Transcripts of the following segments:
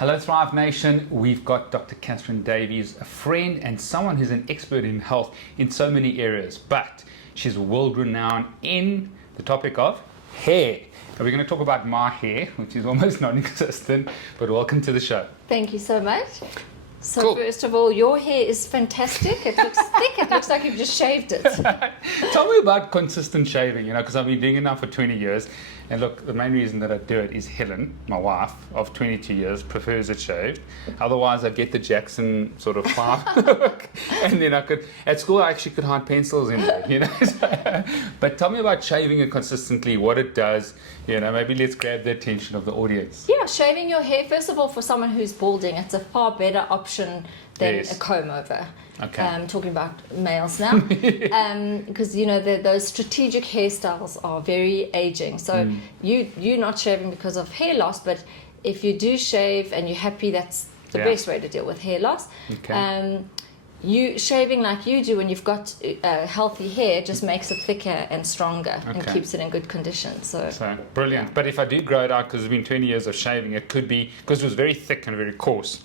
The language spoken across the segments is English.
Hello Thrive Nation, we've got Dr. Catherine Davies, a friend and someone who's an expert in health in so many areas, but she's world renowned in the topic of hair. And we're going to talk about my hair, which is almost non-existent, but welcome to the show. Thank you so much. So Cool. First of all, your hair is fantastic. It looks thick. It looks like you've just shaved it. Tell me about consistent shaving, because I've been doing it now for 20 years. And look, the main reason that I do it is Helen, my wife of 22 years, prefers it shaved. Otherwise, I get the Jackson sort of 5 look. And then at school, I actually could hide pencils in there, But tell me about shaving it consistently, what it does, maybe let's grab the attention of the audience. Yeah, shaving your hair, first of all, for someone who's balding, it's a far better option than Yes. a comb over. Okay. Talking about males now, because those strategic hairstyles are very aging. So you're not shaving because of hair loss, but if you do shave and you're happy, that's the best way to deal with hair loss. Okay. You shaving like you do when you've got healthy hair just makes it thicker and stronger and keeps it in good condition. So brilliant. But if I do grow it out, because it's been 20 years of shaving, it could be, because it was very thick and very coarse.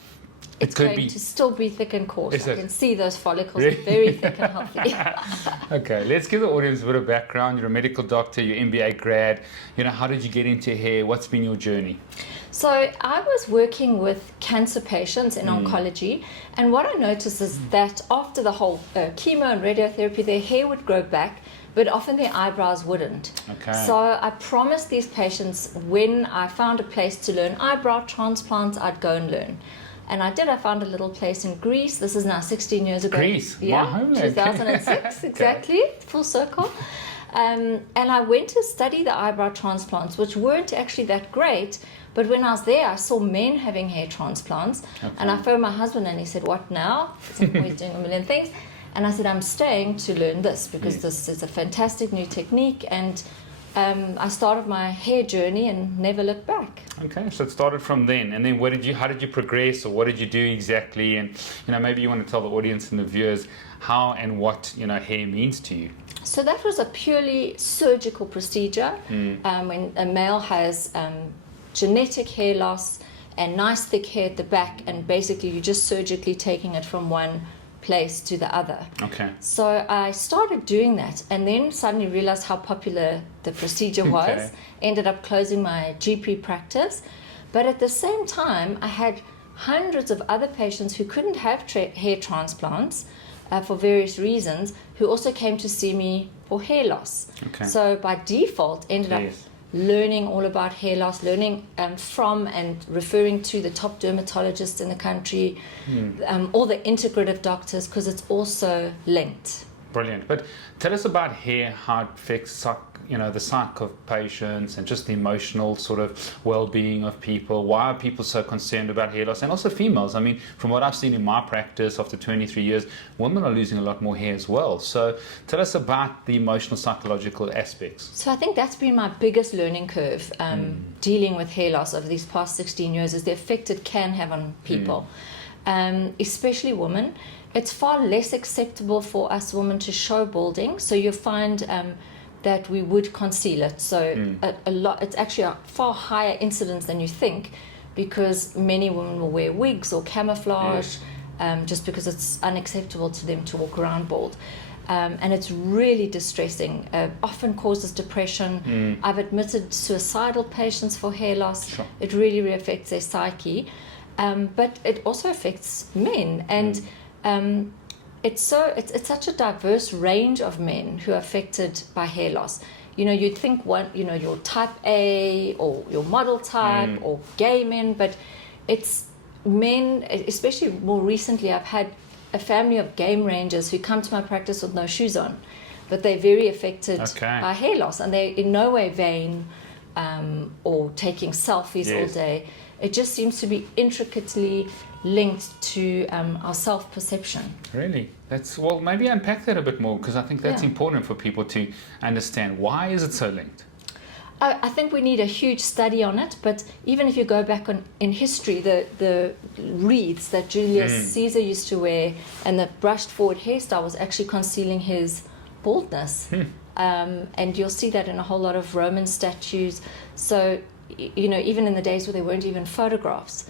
It's going to still be thick and coarse. Is I it? can see those follicles are very thick and healthy. Okay, let's give the audience a bit of background. You're a medical doctor, you're MBA grad. How did you get into hair? What's been your journey? So I was working with cancer patients in oncology, and what I noticed is that after the whole chemo and radiotherapy, their hair would grow back, but often their eyebrows wouldn't. Okay. So I promised these patients when I found a place to learn eyebrow transplants, I'd go and learn. And I did. I found a little place in Greece. This is now 16 years ago. Greece? Yeah, My homeland. 2006, exactly. Full circle. And I went to study the eyebrow transplants, which weren't actually that great. But when I was there, I saw men having hair transplants. And I phoned my husband and he said, "What now?" He's doing a million things. And I said, "I'm staying to learn this because this is a fantastic new technique." And I started my hair journey and never looked back. Okay, so it started from then. And then how did you progress, or what did you do exactly? And maybe you want to tell the audience and the viewers how and what hair means to you. So that was a purely surgical procedure. When a male has genetic hair loss and nice thick hair at the back, and basically you're just surgically taking it from one place to the other. Okay. So I started doing that, and then suddenly realized how popular the procedure was. Okay. Ended up closing my GP practice, but at the same time I had hundreds of other patients who couldn't have hair transplants for various reasons, who also came to see me for hair loss. Okay. So by default ended up learning all about hair loss, learning from and referring to the top dermatologists in the country, all the integrative doctors, because it's also linked. Brilliant. But tell us about hair, how it affects the psyche of patients and just the emotional sort of well-being of people. Why are people so concerned about hair loss? And also females. I mean, from what I've seen in my practice after 23 years, women are losing a lot more hair as well. So tell us about the emotional, psychological aspects. So I think that's been my biggest learning curve, dealing with hair loss over these past 16 years, is the effect it can have on people, especially women. It's far less acceptable for us women to show balding. So you'll find that we would conceal it. So a lot. It's actually a far higher incidence than you think, because many women will wear wigs or camouflage, just because it's unacceptable to them to walk around bald. And it's really distressing. Often causes depression. I've admitted suicidal patients for hair loss. Sure. It really affects their psyche, but it also affects men. And it's such a diverse range of men who are affected by hair loss. You'd think your type A or your model type or gay men, but it's men, especially more recently. I've had a family of game rangers who come to my practice with no shoes on, but they're very affected by hair loss, and they're in no way vain or taking selfies all day. It just seems to be intricately linked to our self-perception. Really? Maybe unpack that a bit more, because I think that's important for people to understand. Why is it so linked? I think we need a huge study on it, but even if you go back in history, the wreaths that Julius Caesar used to wear and the brushed forward hairstyle was actually concealing his baldness. And you'll see that in a whole lot of Roman statues. So, even in the days where there weren't even photographs,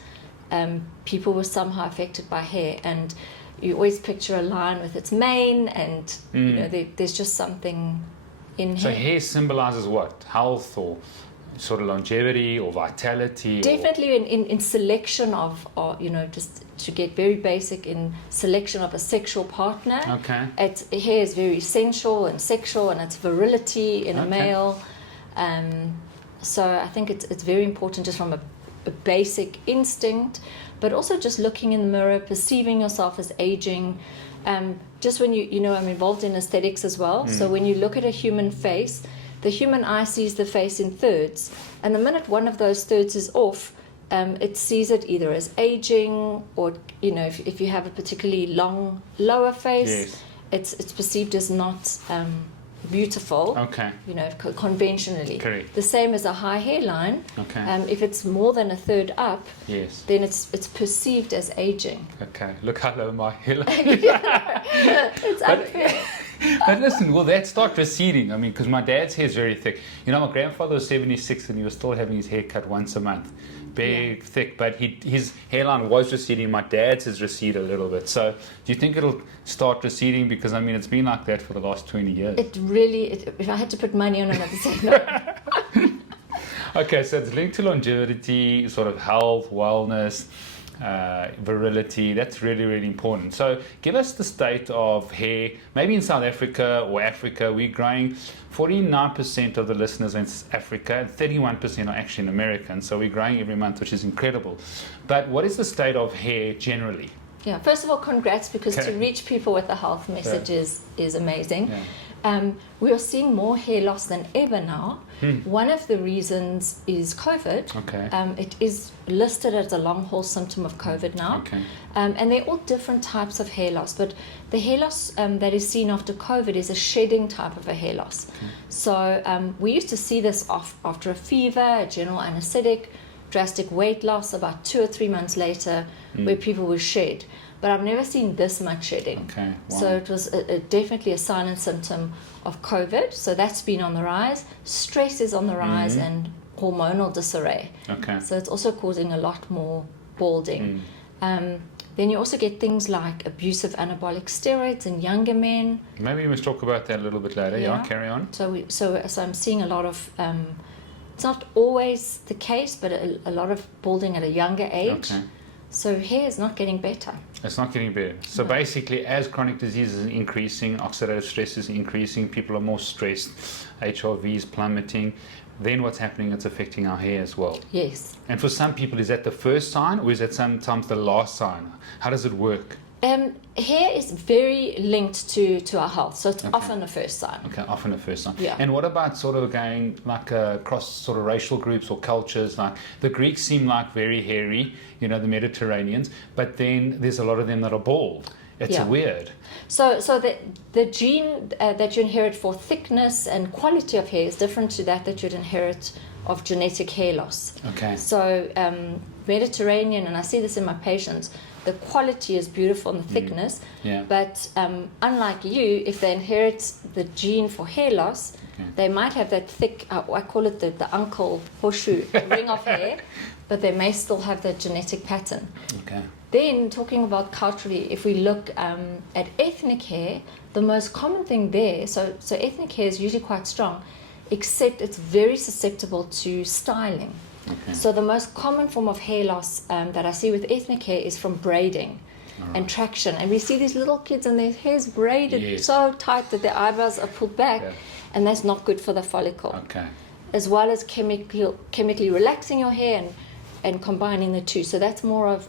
people were somehow affected by hair, and you always picture a lion with its mane, and you know, there's just something in So hair. hair symbolizes what? Health or sort of longevity or vitality? Definitely in selection of, or, you know, just to get very basic, in selection of a sexual partner. Okay. Hair is very sensual and sexual, and it's virility in a male. So I think it's very important just from a basic instinct, but also just looking in the mirror, perceiving yourself as aging. Just when you know, I'm involved in aesthetics as well. So when you look at a human face, the human eye sees the face in thirds, and the minute one of those thirds is off, it sees it either as aging, or, you know, if you have a particularly long lower face, it's perceived as not beautiful. Okay. You know, conventionally. Correct. The same as a high hairline. Okay. If it's more than a third up, Yes. then it's perceived as aging. Okay. Look how low my hairline It's unfair. But listen, will that start receding? I mean, because my dad's hair is very thick. You know, my grandfather was 76 and he was still having his hair cut once a month. Big, thick, but his hairline was receding. My dad's has receded a little bit. So do you think it'll start receding? Because, I mean, it's been like that for the last 20 years. If I had to put money on it, I'd say no. Okay, so it's linked to longevity, sort of health, wellness, virility. That's really, really important. So give us the state of hair. Maybe in South Africa or Africa, we're growing 49% of the listeners in Africa and 31% are actually in America. And so we're growing every month, which is incredible. But what is the state of hair generally? Yeah, first of all, congrats, because Okay. to reach people with a health message is amazing. Yeah. We are seeing more hair loss than ever now. One of the reasons is COVID. Okay. It is listed as a long haul symptom of COVID now. Okay. And they're all different types of hair loss, but the hair loss that is seen after COVID is a shedding type of a hair loss. Okay. So we used to see this after a fever, a general anesthetic, drastic weight loss about 2 or 3 months later, where people would shed. But I've never seen this much shedding. Okay. Wow. So it was definitely a sign and symptom of COVID. So that's been on the rise. Stress is on the rise, and hormonal disarray. Okay. So it's also causing a lot more balding. Then you also get things like abusive anabolic steroids in younger men. Maybe we must talk about that a little bit later. Yeah, carry on. So I'm seeing a lot of, it's not always the case, but a lot of balding at a younger age. Okay. So hair is not getting better. It's not getting better. So basically, as chronic disease is increasing, oxidative stress is increasing, people are more stressed, HRV is plummeting, then what's happening, it's affecting our hair as well. Yes. And for some people, is that the first sign, or is that sometimes the last sign? How does it work? Hair is very linked to our health, so it's often the first sign. Okay, often the first sign. Yeah. And what about sort of going like across sort of racial groups or cultures? Like the Greeks seem like very hairy, you know, the Mediterraneans, but then there's a lot of them that are bald. It's weird. So the gene that you inherit for thickness and quality of hair is different to that you'd inherit of genetic hair loss. Okay. So Mediterranean, and I see this in my patients, the quality is beautiful and the thickness, but unlike you, if they inherit the gene for hair loss, they might have that thick, I call it the uncle horseshoe ring of hair, but they may still have that genetic pattern. Okay. Then, talking about culturally, if we look at ethnic hair, the most common thing there, so ethnic hair is usually quite strong, except it's very susceptible to styling. Okay. So the most common form of hair loss that I see with ethnic hair is from braiding and traction. And we see these little kids and their hair's braided so tight that their eyebrows are pulled back, and that's not good for the follicle. Okay. As well as chemically relaxing your hair and combining the two. So that's more of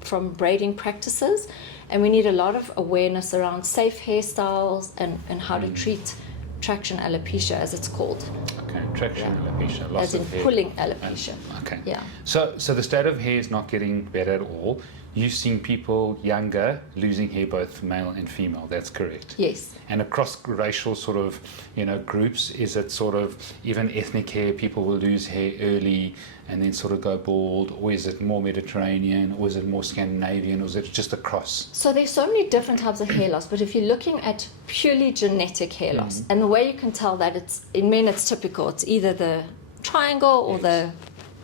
from braiding practices. And we need a lot of awareness around safe hairstyles and how to treat traction alopecia, as it's called. Okay, traction alopecia, loss As in of hair. pulling alopecia. Okay. Yeah. So the state of hair is not getting better at all. You've seen people younger losing hair, both male and female. That's correct. Yes. And across racial sort of, you know, groups, is it sort of even ethnic hair, people will lose hair early and then sort of go bald, or is it more Mediterranean, or is it more Scandinavian, or is it just across? So there's so many different types of hair loss, but if you're looking at purely genetic hair loss, and the way you can tell that, it's in men it's typical, it's either the triangle or the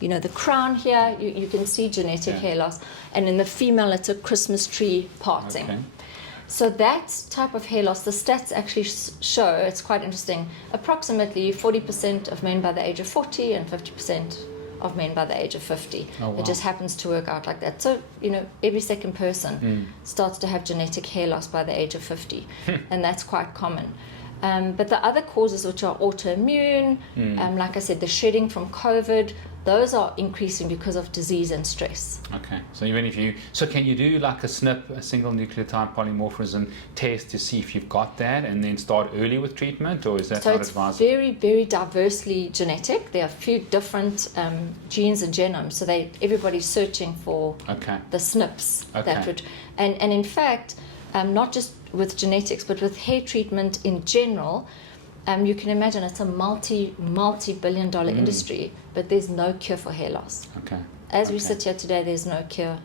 the crown here, you can see genetic hair loss. And in the female, it's a Christmas tree parting. Okay. So that type of hair loss, the stats actually show, it's quite interesting, approximately 40% of men by the age of 40 and 50% of men by the age of 50. Oh, wow. It just happens to work out like that. So, every second person starts to have genetic hair loss by the age of 50, and that's quite common. But the other causes, which are autoimmune, like I said, the shedding from COVID, those are increasing because of disease and stress. Okay, so can you do like a SNP, a single nucleotide polymorphism test to see if you've got that and then start early with treatment, or is that not advisable? So it's very, very diversely genetic. There are a few different genes and genomes, so everybody's searching for the SNPs. Okay. And in fact, not just with genetics, but with hair treatment in general, you can imagine it's a multi-billion-dollar industry, but there's no cure for hair loss. Okay. As we sit here today, there's no cure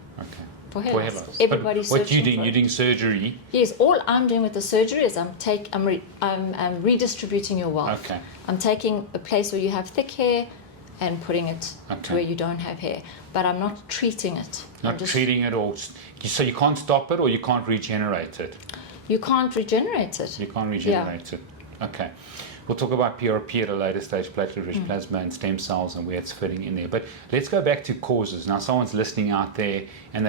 for hair loss. Everybody's But what you searching doing? for You're it. doing surgery. Yes, all I'm doing with the surgery is I'm redistributing your wealth. Okay. I'm taking a place where you have thick hair and putting it to where you don't have hair. But I'm not treating it. Not treating it, or so you can't stop it, or you can't regenerate it. You can't regenerate it. You can't regenerate it. Okay. We'll talk about PRP at a later stage, platelet-rich plasma and stem cells, and where it's fitting in there. But let's go back to causes. Now, someone's listening out there, and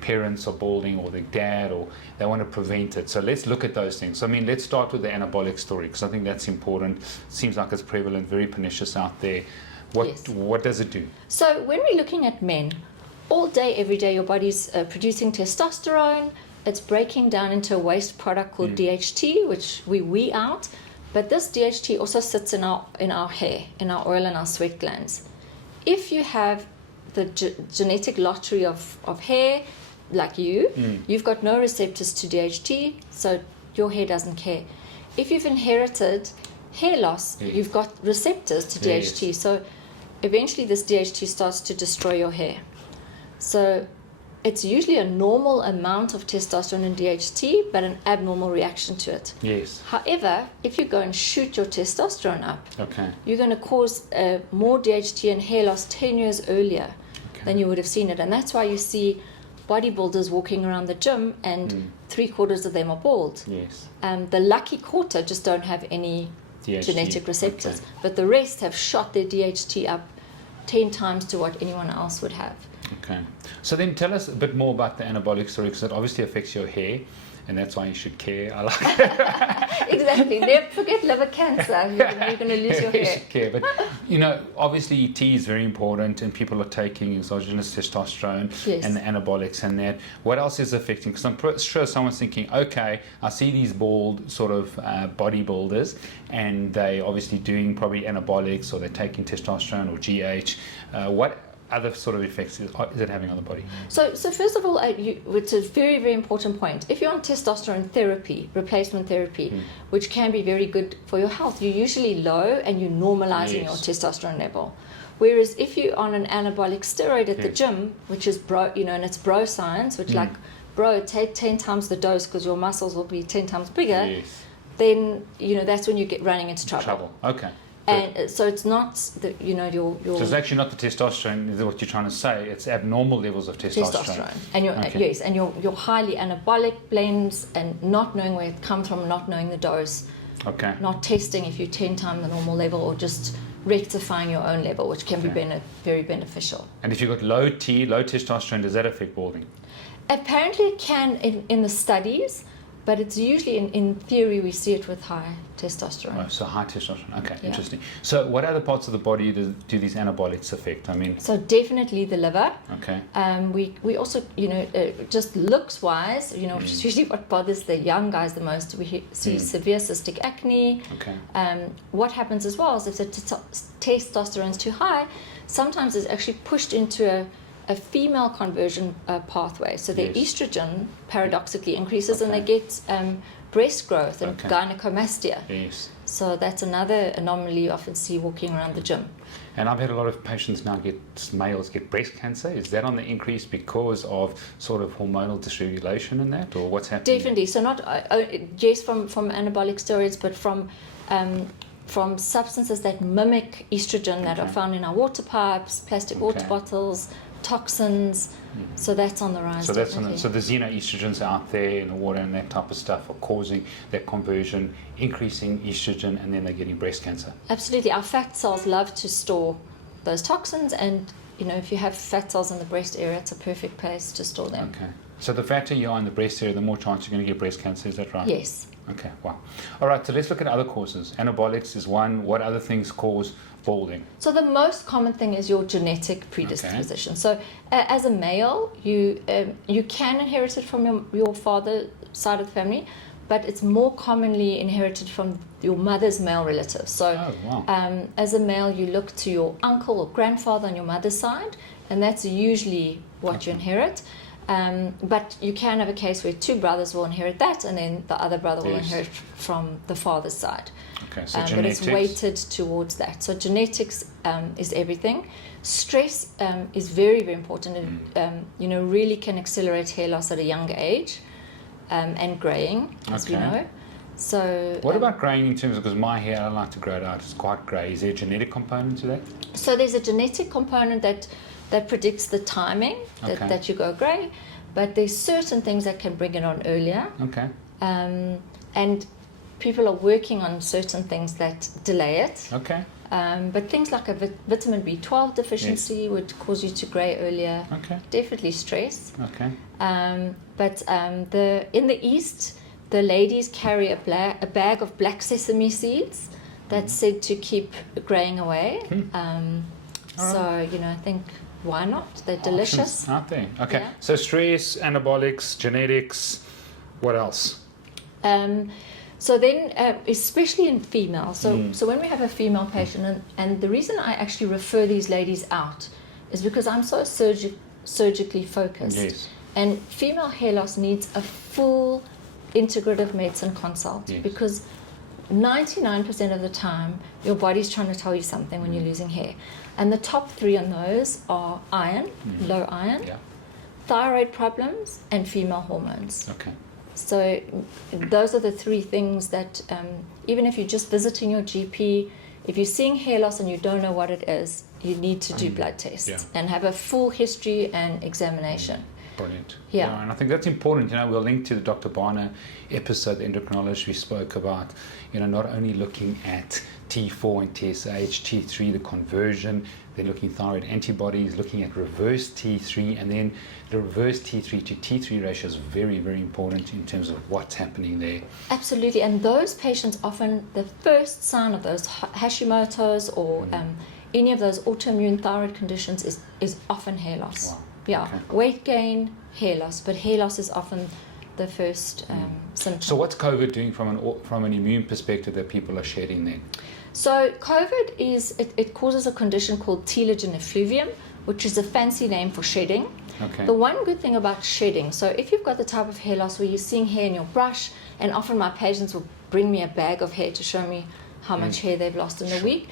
parents are balding, or their dad, or they want to prevent it. So let's look at those things. So, let's start with the anabolic story, because I think that's important. Seems like it's prevalent, very pernicious out there. What does it do? So when we're looking at men, all day, every day, your body's producing testosterone. It's breaking down into a waste product called DHT, which we wee out. But this DHT also sits in our hair, in our oil and our sweat glands. If you have the genetic lottery of hair, like you've got no receptors to DHT, so your hair doesn't care. If you've inherited hair loss, you've got receptors to DHT, so eventually this DHT starts to destroy your hair. So it's usually a normal amount of testosterone and DHT, but an abnormal reaction to it. Yes. However, if you go and shoot your testosterone up, you're going to cause more DHT and hair loss 10 years earlier than you would have seen it. And that's why you see bodybuilders walking around the gym and 3/4 of them are bald. Yes. The lucky quarter just don't have any DHT. genetic receptors, but the rest have shot their DHT up 10 times to what anyone else would have. Okay. So then tell us a bit more about the anabolic story, because it obviously affects your hair, and that's why you should care. I like it. Exactly. Forget liver cancer. You're going to lose your You hair. should care. But, obviously tea is very important, and people are taking exogenous testosterone and the anabolics and that. What else is affecting? Because I'm sure someone's thinking, okay, I see these bald sort of bodybuilders, and they obviously doing probably anabolics, or they're taking testosterone or GH. What other sort of effects is it having on the body? So first of all, it's a very, very important point. If you're on testosterone therapy, replacement therapy, which can be very good for your health, you're usually low and you're normalizing your testosterone level. Whereas if you're on an anabolic steroid at the gym, which is and it's bro science, which take 10 times the dose because your muscles will be 10 times bigger, then that's when you get running into trouble. Okay. And so it's not your. So it's actually not the testosterone. Is what you're trying to say? It's abnormal levels of testosterone. And your highly anabolic blends, and not knowing where it comes from, not knowing the dose. Okay. Not testing if you're 10 times the normal level, or just rectifying your own level, which can be very beneficial. And if you've got low testosterone, does that affect balding? Apparently, it can in the studies. But it's usually, in theory, we see it with high testosterone. Oh, so high testosterone. Okay, interesting. So what other parts of the body do these anabolics affect? So definitely the liver. Okay. We also, just looks-wise, which is usually what bothers the young guys the most. We see severe cystic acne. Okay. What happens as well is if the testosterone is too high, sometimes it's actually pushed into a female conversion pathway. So their estrogen paradoxically increases and they get breast growth and gynecomastia. Yes. So that's another anomaly you often see walking around the gym. And I've had a lot of patients now males get breast cancer. Is that on the increase because of sort of hormonal dysregulation in that, or what's happening? Definitely. So not just from anabolic steroids, but from from substances that mimic estrogen that are found in our water pipes, plastic water bottles, toxins. So that's on the rise. So that's so the xenoestrogens out there in the water and that type of stuff are causing that conversion, increasing estrogen, and then they're getting breast cancer. Absolutely. Our fat cells love to store those toxins, and if you have fat cells in the breast area, it's a perfect place to store them. Okay. So the fatter you are in the breast area, the more chance you're going to get breast cancer, is that right? Yes. Okay, wow. All right, so let's look at other causes. Anabolics is one. What other things cause balding? So the most common thing is your genetic predisposition. So as a male, you can inherit it from your father's side of the family, but it's more commonly inherited from your mother's male relatives. So as a male, you look to your uncle or grandfather on your mother's side, and that's usually what you inherit. But you can have a case where two brothers will inherit that, and then the other brother will inherit from the father's side. Okay, so but it's weighted towards that. So genetics is everything. Stress is very, very important, and really can accelerate hair loss at a younger age, and graying, as we know. So what about graying in terms of, because my hair, I like to grow it out, it's quite grey. Is there a genetic component to that? So there's a genetic component that predicts the timing that you go grey, but there's certain things that can bring it on earlier. Okay. And people are working on certain things that delay it. Okay. But things like a vitamin B12 deficiency would cause you to grey earlier. Okay. Definitely stress. Okay. But in the East, the ladies carry a bag of black sesame seeds that's said to keep greying away. So, I think, why not? They're delicious. Aren't they? Okay. Yeah. So stress, anabolics, genetics, what else? So then, especially in females, so when we have a female patient, and the reason I actually refer these ladies out is because I'm so surgically focused. Yes. And female hair loss needs a full integrative medicine consult, because 99% of the time your body's trying to tell you something when you're losing hair. And the top three on those are iron, low iron, thyroid problems, and female hormones. Okay. So those are the three things that even if you're just visiting your GP, if you're seeing hair loss and you don't know what it is, you need to do blood tests and have a full history and examination. Brilliant. Yeah. And I think that's important. We'll link to the Dr. Barner episode, the endocrinologist, we spoke about, not only looking at T4 and TSH, T3, the conversion, then looking thyroid antibodies, looking at reverse T3, and then the reverse T3 to T3 ratio is very, very important in terms of what's happening there. Absolutely. And those patients often, the first sign of those Hashimoto's or any of those autoimmune thyroid conditions is often hair loss. Wow. Yeah, Okay. weight gain, hair loss, but hair loss is often the first symptom. So what's COVID doing from an immune perspective that people are shedding then? So COVID it causes a condition called telogen effluvium, which is a fancy name for shedding. Okay. The one good thing about shedding, so if you've got the type of hair loss where you're seeing hair in your brush, and often my patients will bring me a bag of hair to show me how much hair they've lost in a week.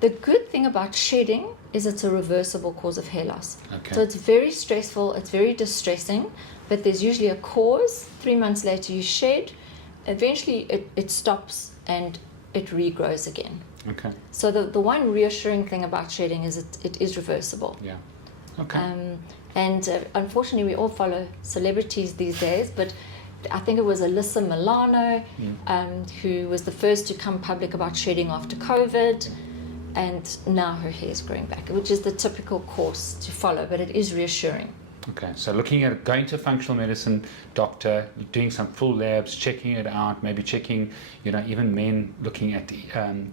The good thing about shedding is it's a reversible cause of hair loss. Okay. So it's very stressful, it's very distressing, but there's usually a cause. 3 months later you shed, eventually it stops and it regrows again. Okay. So the one reassuring thing about shedding is it is reversible. Yeah. Okay. And unfortunately we all follow celebrities these days, but I think it was Alyssa Milano who was the first to come public about shedding after COVID. And now her hair is growing back, which is the typical course to follow, but it is reassuring. Okay, so looking at going to a functional medicine doctor, doing some full labs, checking it out, maybe checking, even men looking at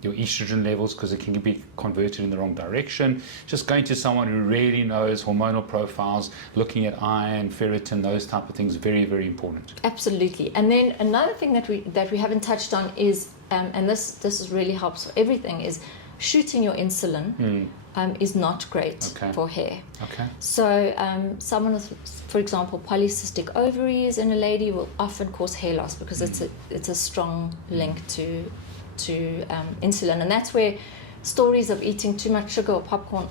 your estrogen levels because it can be converted in the wrong direction. Just going to someone who really knows hormonal profiles, looking at iron, ferritin, those type of things, very, very important. Absolutely. And then another thing that we haven't touched on is, and this is really helps for everything, is shooting your insulin is not great for hair. Okay. So someone with, for example, polycystic ovaries in a lady will often cause hair loss because it's a strong link to insulin, and that's where stories of eating too much sugar or popcorn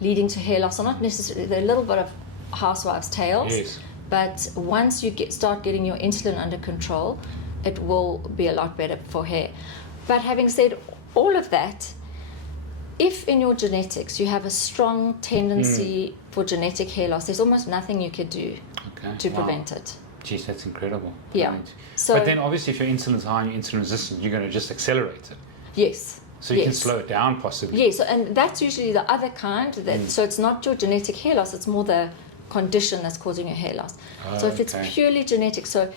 leading to hair loss are not necessarily, they're a little bit of housewives' tales. Yes. But once you start getting your insulin under control, it will be a lot better for hair. But having said all of that, if in your genetics you have a strong tendency for genetic hair loss, there's almost nothing you could do to prevent it. Geez, that's incredible. Yeah. Right. So, but then obviously if your insulin's high and you're insulin resistant, you're going to just accelerate it. Yes. So you can slow it down possibly. Yes, and that's usually the other kind. So it's not your genetic hair loss, it's more the condition that's causing your hair loss. So if it's purely genetic, so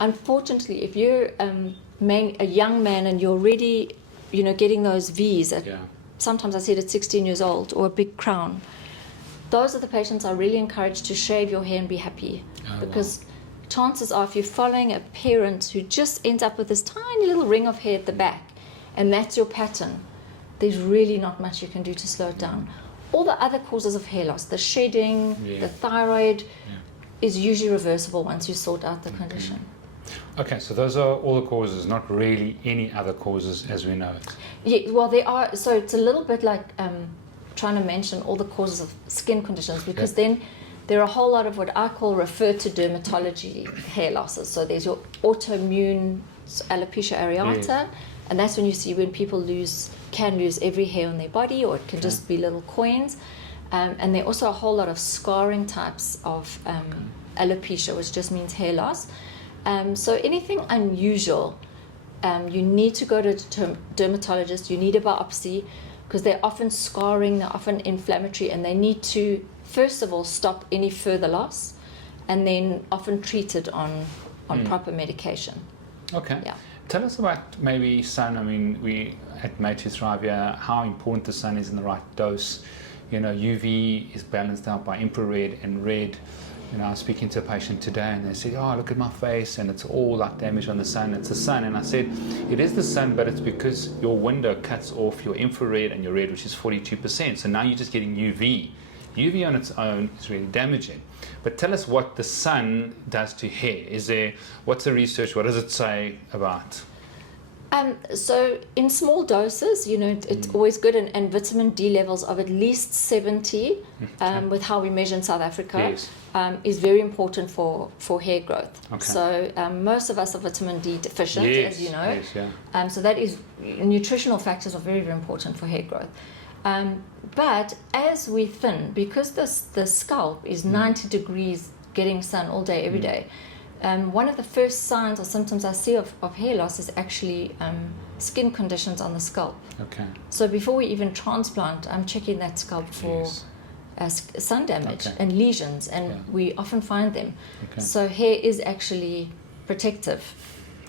unfortunately, if you're a young man and you're already, getting those V's at, sometimes I see it at 16 years old, or a big crown, those are the patients are really encouraged to shave your hair and be happy. Because chances are, if you're following a parent who just ends up with this tiny little ring of hair at the back, and that's your pattern, there's really not much you can do to slow it down. All the other causes of hair loss, the shedding, the thyroid, is usually reversible once you sort out the condition. Okay, so those are all the causes, not really any other causes as we know it. Yeah, well, there are. So it's a little bit like trying to mention all the causes of skin conditions, because then there are a whole lot of what I call referred to dermatology hair losses. So there's your autoimmune alopecia areata, and that's when you see when people can lose every hair on their body, or it can just be little coins. And there are also a whole lot of scarring types of alopecia, which just means hair loss. So anything unusual, you need to go to a dermatologist, you need a biopsy, because they're often scarring, they're often inflammatory, and they need to, first of all, stop any further loss, and then often treat it on proper medication. Okay. Yeah. Tell us about maybe sun. I mean, we at Made to Thrive here, how important the sun is in the right dose. UV is balanced out by infrared and red. I was speaking to a patient today and they said, oh, look at my face and it's all like damage on the sun. It's the sun. And I said, it is the sun, but it's because your window cuts off your infrared and your red, which is 42%. So now you're just getting UV. UV on its own is really damaging. But tell us what the sun does to hair. What's the research? What does it say about? So in small doses, it's always good, and vitamin D levels of at least 70, with how we measure in South Africa, is very important for hair growth. Okay. So most of us are vitamin D deficient, as you know. So that is, nutritional factors are very, very important for hair growth. But as we thin, because the scalp is 90 degrees getting sun all day, every day, one of the first signs or symptoms I see of hair loss is actually skin conditions on the scalp. Okay. So before we even transplant, I'm checking that scalp for sun damage and lesions, and we often find them. Okay. So hair is actually protective.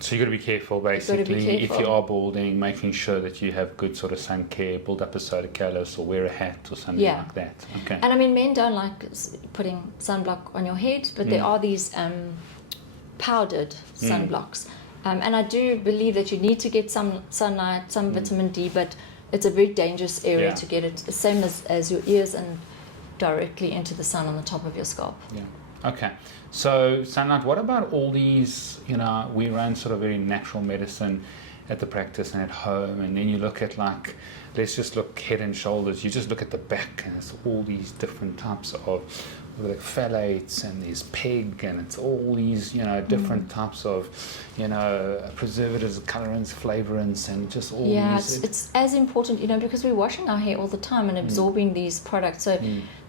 So you've got to be careful, basically, if you are balding, making sure that you have good sort of sun care, build up a soda callus or wear a hat or something like that. Okay. And I mean, men don't like putting sunblock on your head, but there are these powdered sunblocks. And I do believe that you need to get some sunlight, some vitamin D, but it's a very dangerous area to get it, the same as your ears and directly into the sun on the top of your scalp. Yeah. Okay, so sunlight, what about all these, we run sort of very natural medicine at the practice and at home, and then you look at let's just look head and shoulders, you just look at the back and it's all these different types of phthalates and there's PEG and it's all these, different types of, preservatives, colorants, flavorants, and just all these. Yeah, it's as important, because we're washing our hair all the time and absorbing these products. So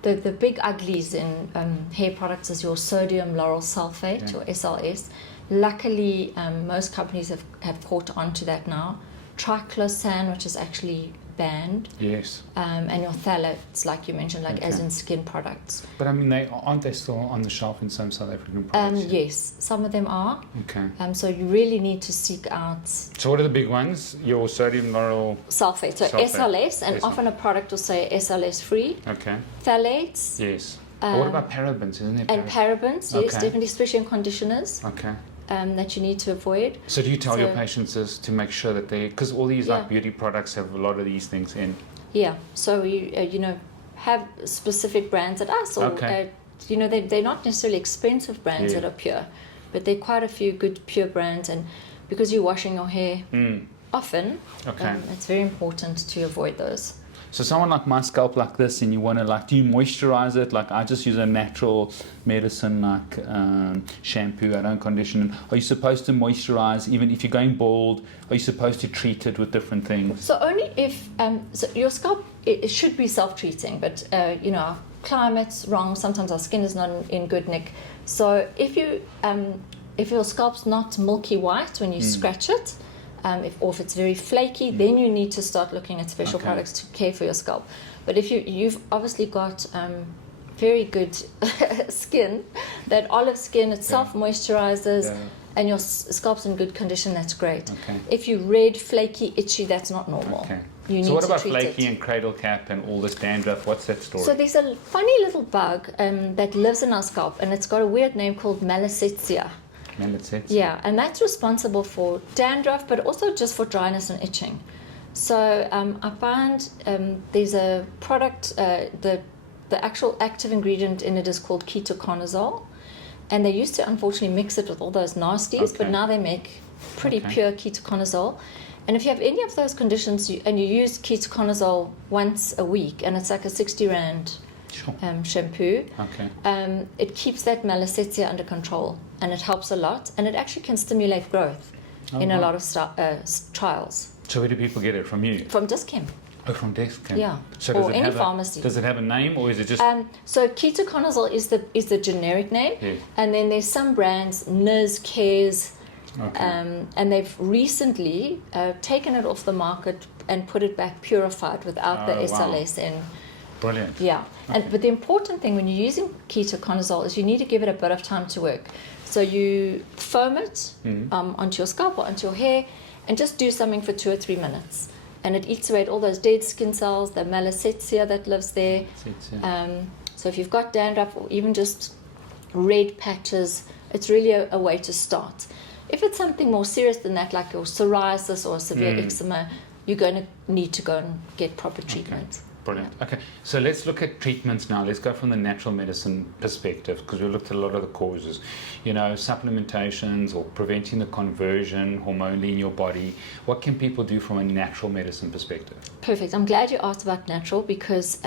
the big uglies in hair products is your sodium lauryl sulfate, or SLS. Luckily, most companies have caught on to that now. Triclosan, which is actually banned. Yes. And your phthalates, like you mentioned, as in skin products. But I mean, aren't they still on the shelf in some South African products? Yes, some of them are. Okay. So you really need to seek out. So what are the big ones? Your sodium lauryl sulfate. So SLS, and often a product will say SLS free. Okay. Phthalates. Yes. But what about parabens? Isn't there? And parabens, yes, definitely, especially in conditioners. Okay. That you need to avoid. So do you tell your patients this to make sure that because all these beauty products have a lot of these things in? Yeah. So you have specific brands at us, or they're not necessarily expensive brands that are pure, but there are quite a few good pure brands, and because you're washing your hair often, it's very important to avoid those. So someone like my scalp like this, and you want to do you moisturize it? Like I just use a natural medicine like shampoo. I don't condition. Are you supposed to moisturize even if you're going bald? Are you supposed to treat it with different things? So only if so your scalp it should be self-treating, but our climate's wrong. Sometimes our skin is not in good nick. So if your scalp's not milky white when you scratch it, or if it's very flaky, then you need to start looking at special products to care for your scalp. But if you've obviously got very good skin, that olive skin, it self-moisturizes, and your scalp's in good condition, that's great. Okay. If you're red, flaky, itchy, that's not normal. Okay. You need so what to about treat flaky it. and cradle cap and all this dandruff? What's that story? So there's a funny little bug that lives in our scalp, and it's got a weird name called Malassezia. Yeah, and that's responsible for dandruff, but also just for dryness and itching. So I find there's a product, the actual active ingredient in it is called ketoconazole, and they used to unfortunately mix it with all those nasties, but now they make pretty pure ketoconazole. And if you have any of those conditions and you use ketoconazole once a week, and it's like a 60 Rand shampoo, it keeps that Malassezia under control, and it helps a lot, and it actually can stimulate growth in a lot of trials. So where do people get it? From you? From Dischem. Oh, from Dischem. Yeah. So or any pharmacy. Does it have a name, or is it just? So ketoconazole is the generic name, Yes. and then there's some brands, Niz, Cares, Okay. and they've recently taken it off the market and put it back purified without the SLS in. Brilliant. Yeah, but the important thing when you're using ketoconazole is you need to give it a bit of time to work. So you foam it onto your scalp or onto your hair, and just do something for 2 or 3 minutes, and it eats away at all those dead skin cells, the Malassezia that lives there. So if you've got dandruff or even just red patches, it's really a way to start. If it's something more serious than that, like your psoriasis or severe eczema, you're going to need to go and get proper treatment. Brilliant. Okay, so let's look at treatments now. Let's go from the natural medicine perspective, because we looked at a lot of the causes. Supplementations or preventing the conversion hormonally in your body. What can people do from a natural medicine perspective? Perfect. I'm glad you asked about natural, because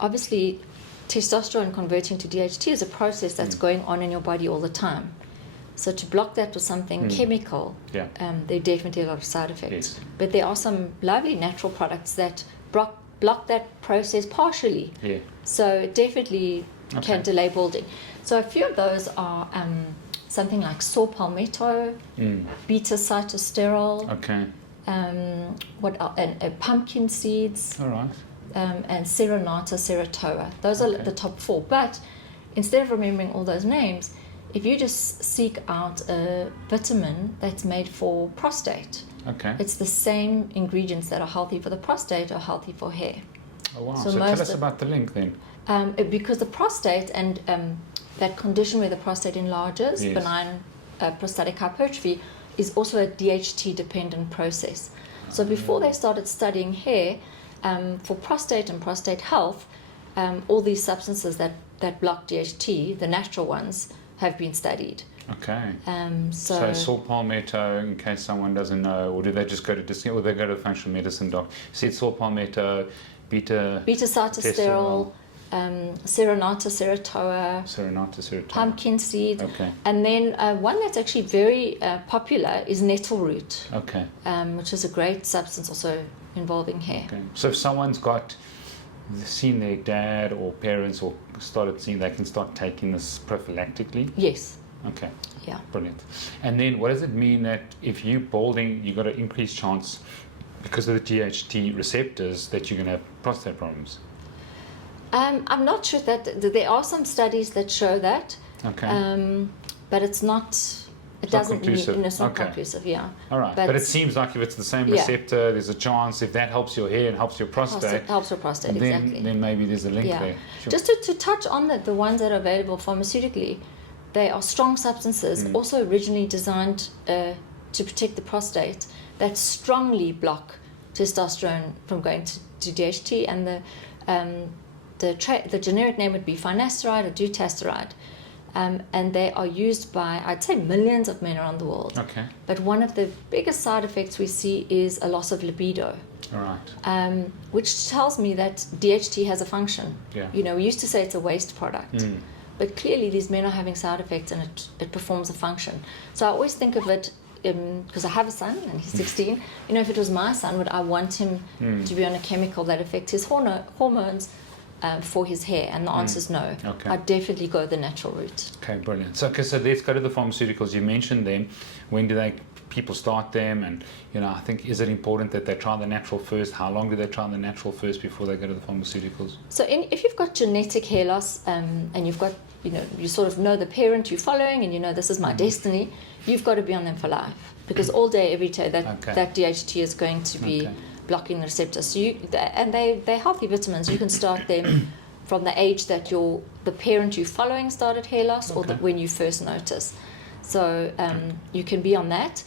obviously testosterone converting to DHT is a process that's going on in your body all the time. So to block that with something chemical, there are definitely a lot of side effects. Yes. But there are some lovely natural products that block that process partially. Yeah. So it definitely can delay balding. So a few of those are something like saw palmetto, beta cytosterol, pumpkin seeds, All right. and Serenata ceratoa. Those are the top 4. But instead of remembering all those names, if you just seek out a vitamin that's made for prostate, it's the same ingredients that are healthy for the prostate are healthy for hair. Oh, wow. So tell us about the link then. Because the prostate and that condition where the prostate enlarges, benign prostatic hypertrophy, is also a DHT-dependent process. So before they started studying hair, for prostate and prostate health, all these substances that block DHT, the natural ones, have been studied. Okay. So saw palmetto, in case someone doesn't know, or do they just go to Disney, or they go to a functional medicine doc? Said saw palmetto, beta cytosterol, Serenata ceratoa, pumpkin seed, and then one that's actually very popular is nettle root, which is a great substance also involving hair. Okay. So if someone's seen their dad or parents or started seeing, they can start taking this prophylactically? Yes. Okay. Yeah. Brilliant. And then what does it mean that if you're balding, you've got an increased chance because of the DHT receptors that you're going to have prostate problems? I'm not sure that there are some studies that show that. But it's not. It's not conclusive. Yeah. All right. But it seems like if it's the same receptor, there's a chance if that helps your hair and helps your prostate. Helps your prostate, exactly. Then maybe there's a link there. Sure. Just to touch on the ones that are available pharmaceutically, they are strong substances, also originally designed to protect the prostate, that strongly block testosterone from going to DHT, and the generic name would be finasteride or dutasteride. and they are used by, I'd say, millions of men around the world. Okay. But one of the biggest side effects we see is a loss of libido. All right. Which tells me that DHT has a function. Yeah. You know, we used to say it's a waste product, but clearly these men are having side effects and it performs a function. So I always think of it, because I have a son and he's 16, you know, if it was my son, would I want him to be on a chemical that affects his hormones for his hair? And the answer is no. Okay. I'd definitely go the natural route. Okay, brilliant. So let's go to the pharmaceuticals. You mentioned them. When do people start them? And, you know, I think, is it important that they try the natural first? How long do they try the natural first before they go to the pharmaceuticals? So if you've got genetic hair loss and you've got, you know, you sort of know the parent you're following and you know this is my destiny, you've got to be on them for life. Because all day, every day, that DHT is going to be blocking the receptors. So they're healthy vitamins. You can start them from the age that the parent you're following started hair loss or when you first notice. So you can be on that.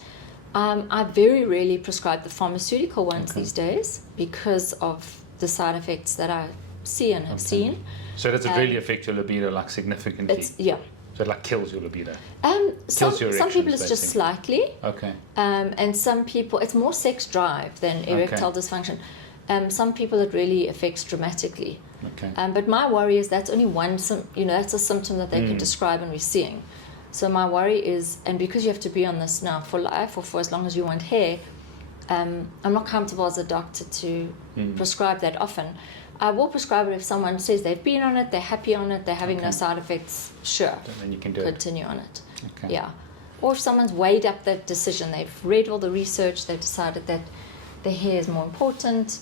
I very rarely prescribe the pharmaceutical ones these days because of the side effects that I see and have seen. So does it really affect your libido, like, significantly? Yeah. So it, like, kills your libido? Some your people it's erections, just slightly. Okay. And some people, it's more sex drive than erectile dysfunction. Some people it really affects dramatically. Okay. But my worry is that's only one, that's a symptom that they can describe and we're seeing. So my worry is, and because you have to be on this now for life or for as long as you want hair, I'm not comfortable as a doctor to prescribe that often. I will prescribe it if someone says they've been on it, they're happy on it, they're having no side effects, sure, then you can do continue on it. Okay. Yeah. Or if someone's weighed up that decision, they've read all the research, they've decided that their hair is more important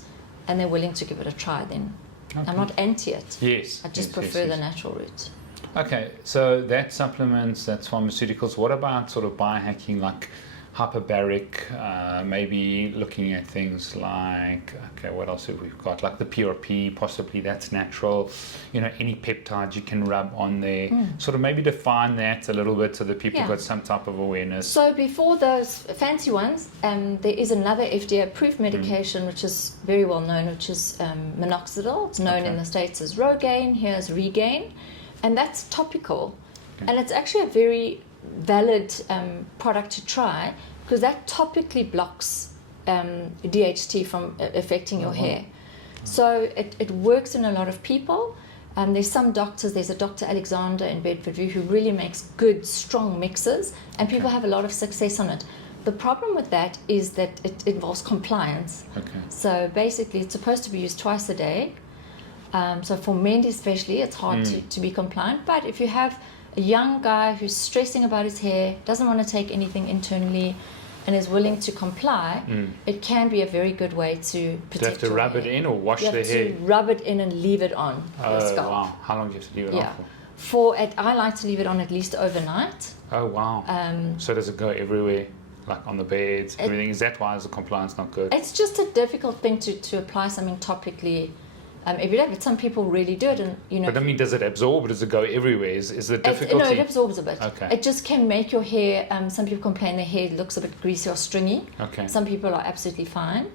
and they're willing to give it a try, then I'm not anti it. Yes. I just prefer the natural route. Okay, so that's supplements, that's pharmaceuticals. What about sort of biohacking, like hyperbaric, maybe looking at things like, okay, what else have we got? Like the PRP, possibly that's natural. You know, any peptides you can rub on there. Sort of maybe define that a little bit so that people got some type of awareness. So before those fancy ones, there is another FDA-approved medication which is very well known, which is minoxidil. It's known in the States as Rogaine, here as Regaine. And that's topical. And it's actually a very valid product to try because that topically blocks DHT from affecting your hair. So it works in a lot of people. There's some doctors, there's a Dr. Alexander in Bedfordview who really makes good, strong mixes, and people have a lot of success on it. The problem with that is that it involves compliance. So basically it's supposed to be used twice a day. So for men especially, it's hard to be compliant. But if you have a young guy who's stressing about his hair, doesn't want to take anything internally, and is willing to comply, it can be a very good way to protect your hair. Do you have to rub it in or wash the hair? You have to rub it in and leave it on the scalp. Wow. How long do you have to leave it on for? I like to leave it on at least overnight. Oh, wow. So does it go everywhere? Like on the beds, everything? Is that why the compliance not good? It's just a difficult thing to apply something topically every day, but some people really do it, and But I mean, does it absorb or does it go everywhere? Is the difficulty? No, it absorbs a bit. Okay. It just can make your hair. Some people complain their hair looks a bit greasy or stringy. Okay. Some people are absolutely fine.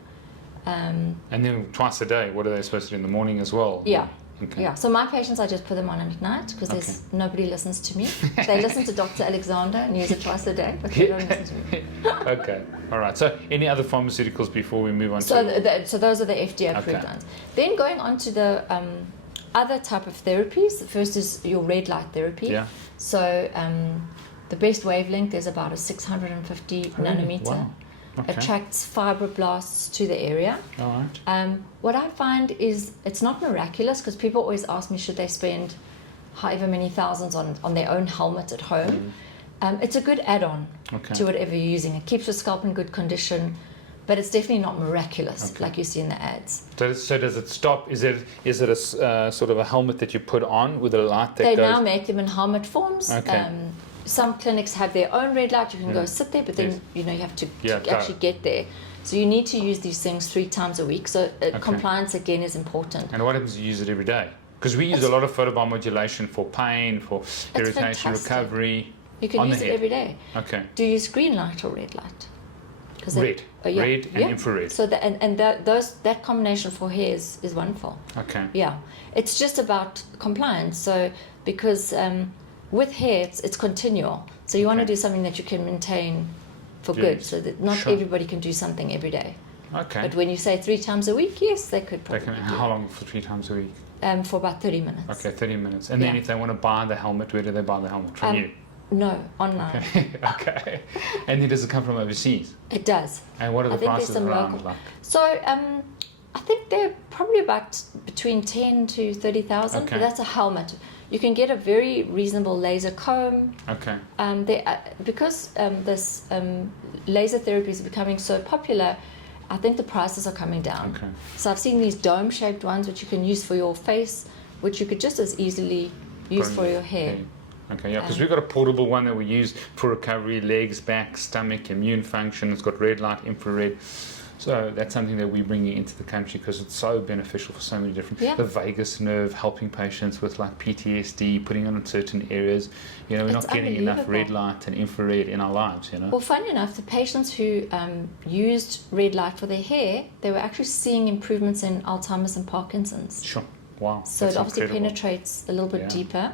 And then twice a day. What are they supposed to do in the morning as well? Yeah. Okay. Yeah. So my patients, I just put them on at night because there's nobody listens to me. They listen to Dr. Alexander and use it twice a day, but they don't listen to me. Okay. All right. So any other pharmaceuticals before we move on so to... So those are the FDA-approved ones. Then going on to the other type of therapies. The first is your red light therapy. Yeah. So the best wavelength is about a 650 nanometer. Wow. Okay. Attracts fibroblasts to the area. All right. What I find is it's not miraculous because people always ask me should they spend however many thousands on their own helmet at home. It's a good add-on to whatever you're using. It keeps your scalp in good condition, but it's definitely not miraculous like you see in the ads. So does it stop? Is it a sort of a helmet that you put on with a light that They goes... now make them in helmet forms. Okay. Some clinics have their own red light. You can go sit there, but then you have to actually get there. So you need to use these things 3 times a week. So compliance again is important. And what happens if you use it every day? Because we use a lot of photobiomodulation for pain, for irritation, recovery. You can use it every day. Okay. Do you use green light or red light? Red. Red and infrared. So that combination for hair is wonderful. Okay. Yeah. It's just about compliance. So because with hair, it's continual. So you want to Okay. do something that you can maintain for Yes. good. So that not Sure. everybody can do something every day. Okay. But when you say 3 times a week, yes, they could They probably can, do how long for 3 times a week? it. For about 30 minutes. Okay, 30 minutes. And then Yeah. if they want to buy the helmet, where do they buy the helmet? From you? No, online. Okay. Okay. And then does it come from overseas? It does. And what are the I think there's prices some around? local- Like, So I think they're probably about between 10 to 30,000. Okay. But that's a helmet. You can get a very reasonable laser comb. okay. Because this laser therapy is becoming so popular, I think the prices are coming down. Okay. So I've seen these dome-shaped ones which you can use for your face, which you could just as easily use Put for in your hair. Okay, yeah, because we've got a portable one that we use for recovery, legs, back, stomach, immune function. It's got red light, infrared. So that's something that we're bringing into the country because it's so beneficial for so many different. Yeah. The vagus nerve, helping patients with like PTSD, putting on certain areas. You know, we're It's not getting enough red unbelievable. light and infrared in our lives. You know. Well, funny enough, the patients who used red light for their hair, they were actually seeing improvements in Alzheimer's and Parkinson's. Sure. Wow. So that's it obviously incredible. penetrates a little bit Yeah. deeper,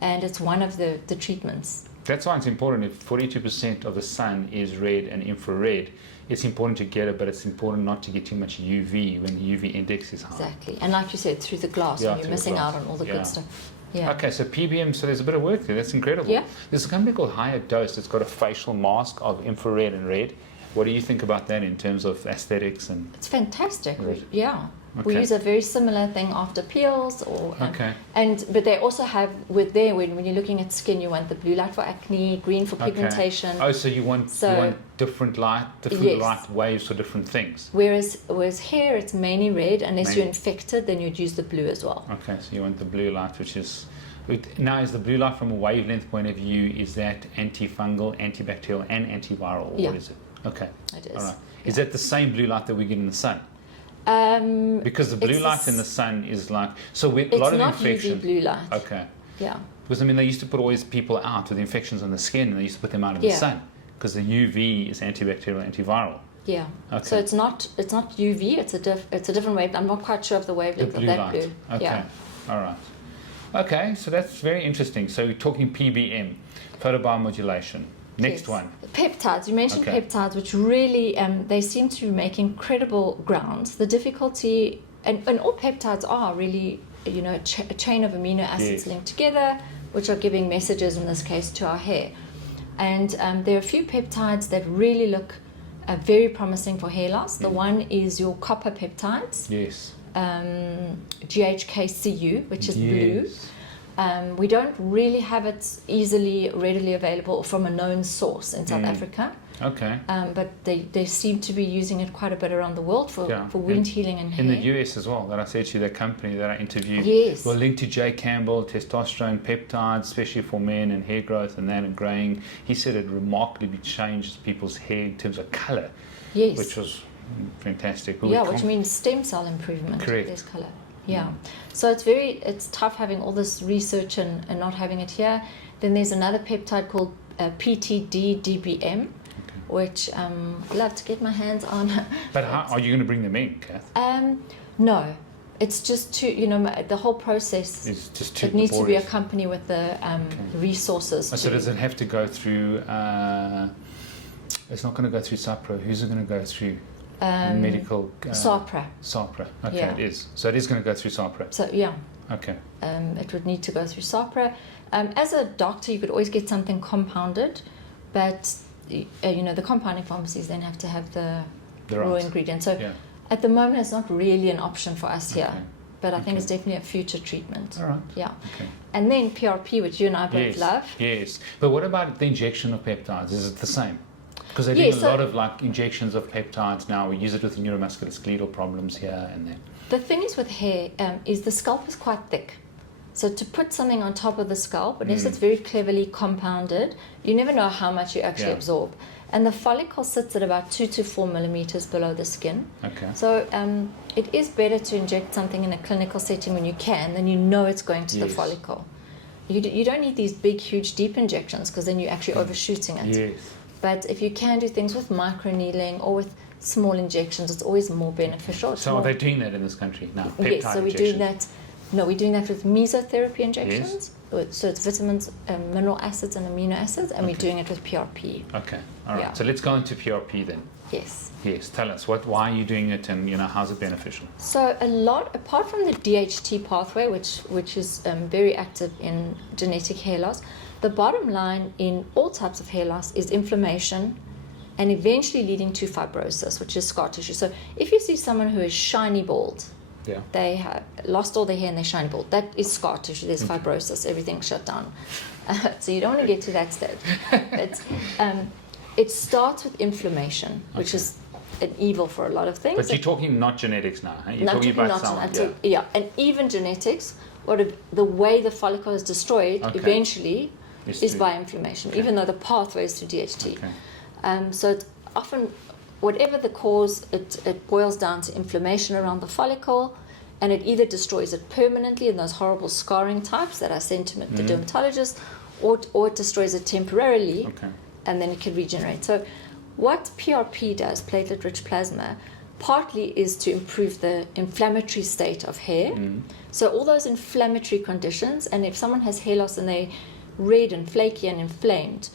and it's one of the treatments. That's why it's important. If 42% of the sun is red and infrared, it's important to get it, but it's important not to get too much UV when the UV index is high. Exactly. And like you said, through the glass, Yeah, when you're through the missing glass. out on all the Yeah. good stuff. Yeah. Okay, so PBM, so there's a bit of work there. That's incredible. Yeah. There's a company called Higher Dose that's got a facial mask of infrared and red. What do you think about that in terms of aesthetics and? It's fantastic. Right. Yeah. We Okay. use a very similar thing after peels or Okay. but they also have when you're looking at skin, you want the blue light for acne, green for pigmentation. Oh, so you want different light, different Yes. light waves for different things. Whereas hair, it's mainly red. Unless Mainly. you're infected, then you'd use the blue as well. Okay, so you want the blue light, which is now is the blue light from a wavelength point of view, is that antifungal, antibacterial, and antiviral, or Yeah. what is it? Okay. It is. All right. Is that the same blue light that we get in the sun? Because the blue It's light the in the sun is like so with a It's lot of not infections. UV blue light. Okay. Yeah. Because I mean, they used to put always people out with infections on the skin, and they used to put them out in the Yeah. sun because the UV is antibacterial, antiviral. Yeah. Okay. So it's not UV. It's a different wave. I'm not quite sure of the The wavelength blue of that light. blue. Okay. Yeah. All right. Okay, so that's very interesting. So we're talking PBM, photobiomodulation. Next Yes. one. Peptides. You mentioned Okay. peptides, which really they seem to make incredible grounds. The difficulty, and all peptides are really, a chain of amino acids Yes. linked together, which are giving messages in this case to our hair. And there are a few peptides that really look very promising for hair loss. The one is your copper peptides, Yes. GHKCU, which is blue. We don't really have it readily available from a known source in South Africa, Okay. but they seem to be using it quite a bit around the world for wound healing and hair. In the US as well, that I said to you, that company that I interviewed. Yes. Well, linked to Jay Campbell, testosterone, peptides, especially for men and hair growth and that and graying. He said it remarkably changes people's hair in terms of colour, Yes. which was fantastic. But which means stem cell improvement. Correct. There's colour. Yeah. So it's tough having all this research and not having it here. Then there's another peptide called PTD-DBM, which I'd love to get my hands on. But how are you going to bring them in, Kath? No. It's just the whole process. It's just too It needs to be laborious. accompanied with the resources. So does it have to go through? It's not going to go through SAPRA. Who's it going to go through? Medical. SAPRA. SAPRA. Okay, Yeah. it is. So it is going to go through SAPRA. So yeah, Okay. it would need to go through SAPRA. As a doctor, you could always get something compounded, but the compounding pharmacies then have to have the raw right. ingredients. So Yeah. at the moment, it's not really an option for us here. Okay. But I think Okay. it's definitely a future treatment. All right. Yeah. Okay. And then PRP, which you and I both Yes. love. Yes. But what about the injection of peptides? Is it the same? Because they're Yeah, doing a so- lot of like injections of peptides now. We use it with neuromuscular skeletal problems here and there. The thing is with hair is the scalp is quite thick. So to put something on top of the scalp, unless it's very cleverly compounded, you never know how much you actually Yeah. absorb. And the follicle sits at about 2 to 4 millimeters below the skin. Okay. So it is better to inject something in a clinical setting when you can, then you know it's going to the Yes. follicle. You don't need these big, huge, deep injections because then you're actually overshooting it. Yes. But if you can do things with microneedling or with small injections, it's always more beneficial. It's So more, are they doing that in this country now? Peptide yes, so we're injections? doing that. No, we're doing that with mesotherapy injections, So it's vitamins, mineral acids, and amino acids, and we're Okay. doing it with PRP. Okay, all right. Yeah. So let's go into PRP then. Yes. Yes, tell us why are you doing it, and how's it beneficial? So a lot, apart from the DHT pathway, which is very active in genetic hair loss, the bottom line in all types of hair loss is inflammation, and eventually leading to fibrosis, which is scar tissue. So if you see someone who is shiny bald, Yeah. they have lost all their hair and they're shiny bald, that is scar tissue. There's fibrosis, everything's shut down. So you don't want to get to that stage. It starts with inflammation, which Okay. is an evil for a lot of things. But you're talking not genetics now, huh? You're Not talking about not sound. genetic, yeah, and even genetics. The way the follicle is destroyed Okay. eventually It's is to- by inflammation, Okay. even though the pathway is to DHT. Okay. So it's often, whatever the cause, it boils down to inflammation around the follicle, and it either destroys it permanently in those horrible scarring types that are sent to the dermatologist, or it destroys it temporarily, Okay. and then it can regenerate. So what PRP does, platelet-rich plasma, partly is to improve the inflammatory state of hair. So all those inflammatory conditions, and if someone has hair loss and they're red and flaky and inflamed,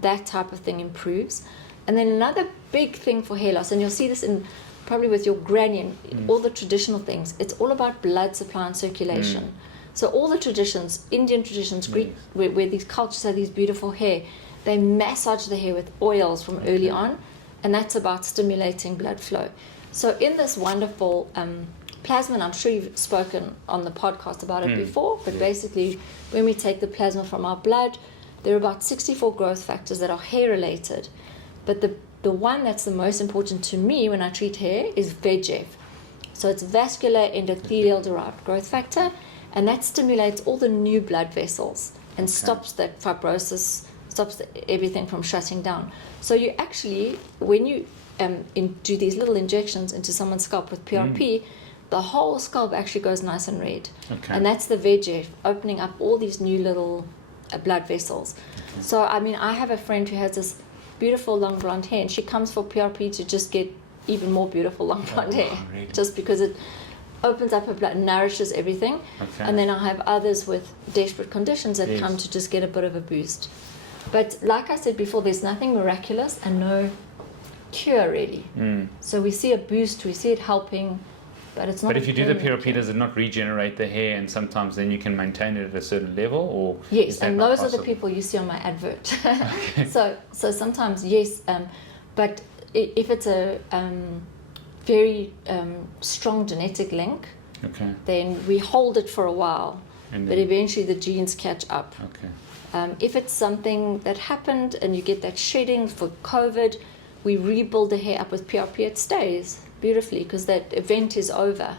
that type of thing improves. And then another big thing for hair loss, and you'll see this in probably with your granny and all the traditional things, it's all about blood supply and circulation. So all the traditions, Indian traditions, Greek, where these cultures have these beautiful hair, they massage the hair with oils from early on, and that's about stimulating blood flow. So in this wonderful plasma, and I'm sure you've spoken on the podcast about it before, but basically when we take the plasma from our blood, there are about 64 growth factors that are hair related. But the one that's the most important to me when I treat hair is VEGF. So it's vascular endothelial derived growth factor, and that stimulates all the new blood vessels and stops that fibrosis, stops everything from shutting down. So you actually, when you do these little injections into someone's scalp with PRP, the whole scalp actually goes nice and red. Okay. And that's the VEGF opening up all these new little blood vessels. So, I mean, I have a friend who has this beautiful long blonde hair, and she comes for PRP to just get even more beautiful long blonde hair, really? just because it opens up her blood, nourishes everything. Okay. And then I have others with desperate conditions that Yes. come to just get a bit of a boost. But like I said before, there's nothing miraculous and no cure really. So we see a boost, we see it helping, but it's not. But a if you do the permanent PRP, cure. does it not regenerate the hair, and sometimes then you can maintain it at a certain level, or is Yes, that and not those are possible? the people you see on my advert. So sometimes yes, but if it's a very strong genetic link, Okay. then we hold it for a while, And but then, eventually the genes catch up. okay. If it's something that happened and you get that shedding for COVID, we rebuild the hair up with PRP, it stays beautifully because that event is over.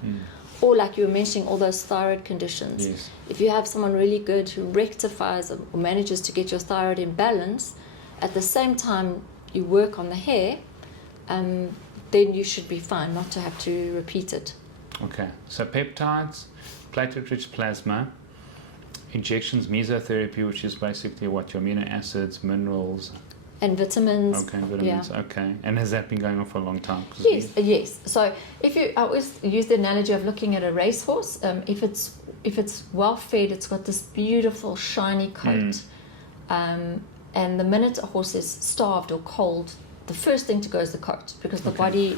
Or like you were mentioning, all those thyroid conditions. Yes. If you have someone really good who rectifies or manages to get your thyroid in balance, at the same time you work on the hair, then you should be fine not to have to repeat it. Okay. So peptides, platelet-rich plasma, injections, mesotherapy, which is basically what your amino acids, minerals, And vitamins. okay, vitamins, okay. And has that been going on for a long time? 'Cause Yes, yes. So I always use the analogy of looking at a racehorse. If it's well fed, it's got this beautiful shiny coat. And the minute a horse is starved or cold, the first thing to go is the coat because the body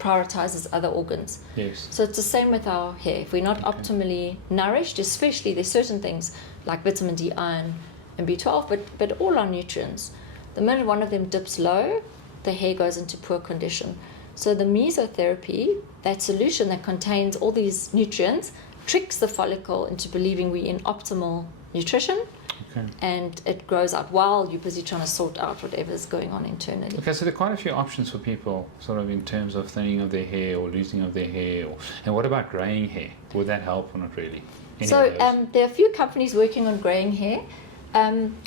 prioritizes other organs. Yes. So it's the same with our hair. If we're not optimally nourished, especially there's certain things like vitamin D, iron, and B12, but all our nutrients, the minute one of them dips low, the hair goes into poor condition. So the mesotherapy, that solution that contains all these nutrients, tricks the follicle into believing we're in optimal nutrition, Okay. and it grows out while you're busy trying to sort out whatever's going on internally. Okay, so there are quite a few options for people, sort of in terms of thinning of their hair or losing of their hair. And what about greying hair? Would that help or not really? Any So of those? there are a few companies working on greying hair.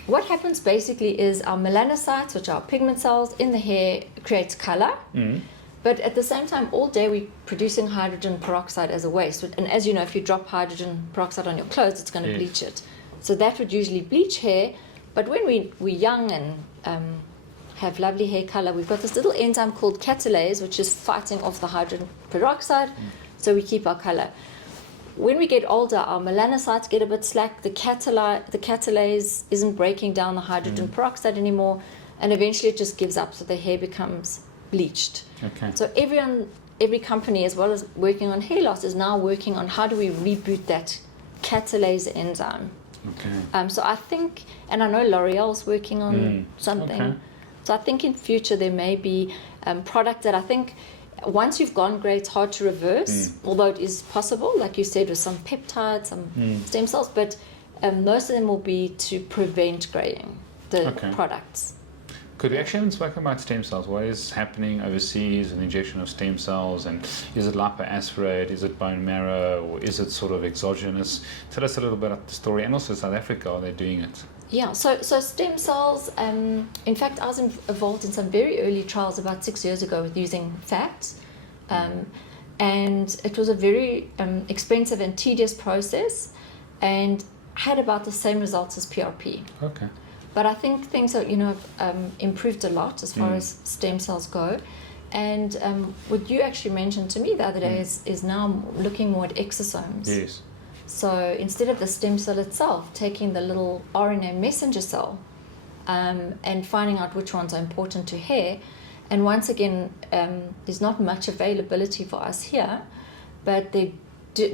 What happens basically is our melanocytes, which are pigment cells in the hair, creates color. But at the same time, all day we're producing hydrogen peroxide as a waste. And as you know, if you drop hydrogen peroxide on your clothes, it's going to Yes. bleach it. So that would usually bleach hair. But when we're young and have lovely hair color, we've got this little enzyme called catalase, which is fighting off the hydrogen peroxide. So we keep our color. when we get older, our melanocytes get a bit slack. The catalase isn't breaking down the hydrogen peroxide anymore, and eventually it just gives up. So the hair becomes bleached. Okay. So every company, as well as working on hair loss, is now working on how do we reboot that catalase enzyme. Okay. So I think, and I know L'Oreal's working on something. Okay. So I think in future there may be product that I think once you've gone grey, it's hard to reverse, although it is possible, like you said, with some peptides, some stem cells, but most of them will be to prevent greying, the products. Good. We actually haven't spoken about stem cells. What is happening overseas with the injection of stem cells, and is it lipoaspirate, is it bone marrow, or is it sort of exogenous? Tell us a little bit about the story, and also South Africa, are they doing it? Yeah, so stem cells, in fact, I was involved in some very early trials about 6 years ago with using fat, and it was a very expensive and tedious process, and had about the same results as PRP. Okay. But I think things are, improved a lot as far as stem cells go. And what you actually mentioned to me the other day is now looking more at exosomes. Yes. So instead of the stem cell itself, taking the little RNA messenger cell and finding out which ones are important to hair. And once again, there's not much availability for us here, but there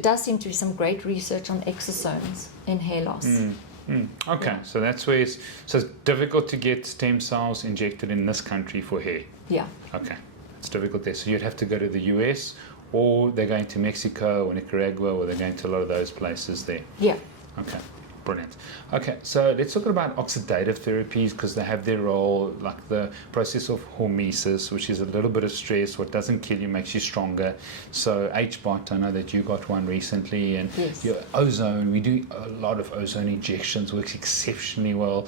does seem to be some great research on exosomes in hair loss. Okay, so that's where so it's difficult to get stem cells injected in this country for hair. Yeah. Okay, it's difficult there. So you'd have to go to the US, or they're going to Mexico or Nicaragua, or they're going to a lot of those places there. Yeah. Okay, brilliant. Okay, so let's talk about oxidative therapies, because they have their role, like the process of hormesis, which is a little bit of stress. What doesn't kill you makes you stronger. So HBOT, I know that you got one recently, and your ozone, we do a lot of ozone injections, works exceptionally well.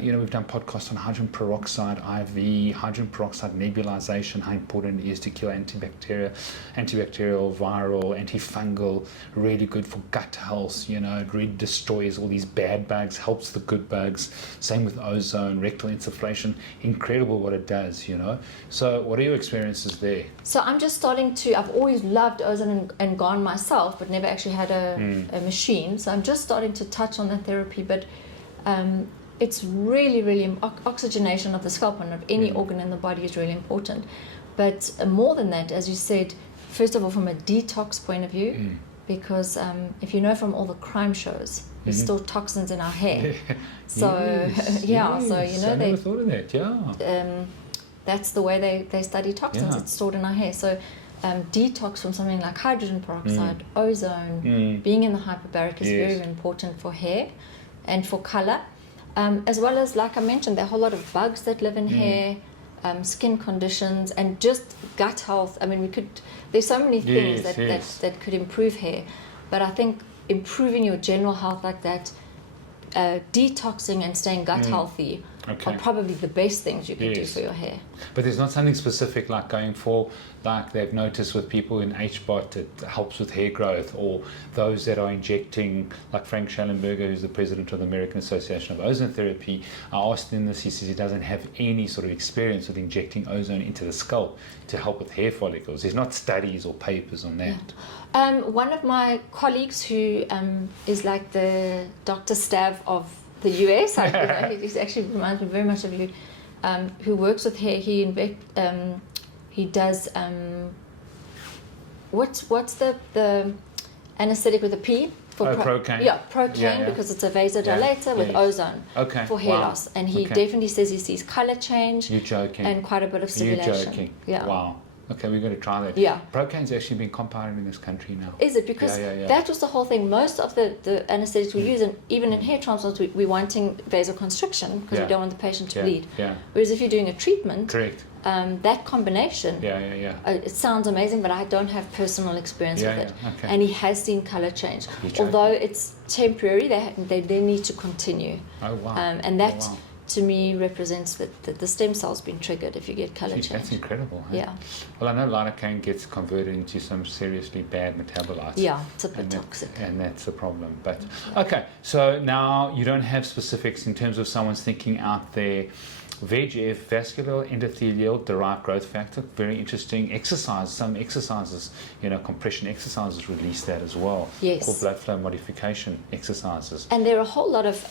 We've done podcasts on hydrogen peroxide IV, hydrogen peroxide nebulization, how important it is to kill antibacterial, viral, antifungal, really good for gut health. It really destroys all these bad bugs, helps the good bugs. Same with ozone, rectal insufflation, incredible what it does, So what are your experiences there? So I'm just starting to, I've always loved ozone and gone myself, but never actually had a machine. So I'm just starting to touch on the therapy, but it's really, really, oxygenation of the scalp and of any organ in the body is really important. But more than that, as you said, first of all, from a detox point of view, because if you know from all the crime shows, there's still toxins in our hair. So, I never thought of that, that's the way they study toxins. It's stored in our hair. So detox from something like hydrogen peroxide, ozone, being in the hyperbaric is very important for hair and for color. As well as, like I mentioned, there are a whole lot of bugs that live in hair, skin conditions, and just gut health. I mean, there's so many things that could improve hair, but I think improving your general health like that, detoxing and staying gut healthy are probably the best things you can do for your hair. But there's not something specific like going for, like they've noticed with people in HBOT, it helps with hair growth, or those that are injecting, like Frank Schellenberger, who's the president of the American Association of Ozone Therapy. I asked him this, he says he doesn't have any sort of experience with injecting ozone into the scalp to help with hair follicles. There's not studies or papers on that. One of my colleagues who is like the Dr. Stav of the US, he actually reminds me very much of you, who works with hair. He does what's the anesthetic with a P for Procaine. Procaine, because it's a vasodilator with ozone for hair loss, and he definitely says he sees color change. You're joking. And quite a bit of stimulation. You're joking. Yeah. Wow. Okay, we're going to try that. Yeah. Procaine's actually been compounded in this country now. Is it? Because that was the whole thing. Most of the anesthetics we use, and even in hair transplants, we're wanting vasoconstriction because we don't want the patient to bleed. Yeah. Whereas if you're doing a treatment, correct. That combination, it sounds amazing, but I don't have personal experience with it. Okay. And he has seen color change. Although it's temporary, they need to continue. Oh, wow. And that to me represents that the stem cell's been triggered if you get colour change. That's incredible. Hey? Yeah. Well, I know lidocaine gets converted into some seriously bad metabolites. Yeah, it's a bit toxic. And that's a problem. But okay, so now you don't have specifics in terms of someone's thinking out there. VEGF, vascular endothelial derived growth factor, very interesting. Exercise, some exercises, compression exercises release that as well. Yes. Called blood flow modification exercises. And there are a whole lot of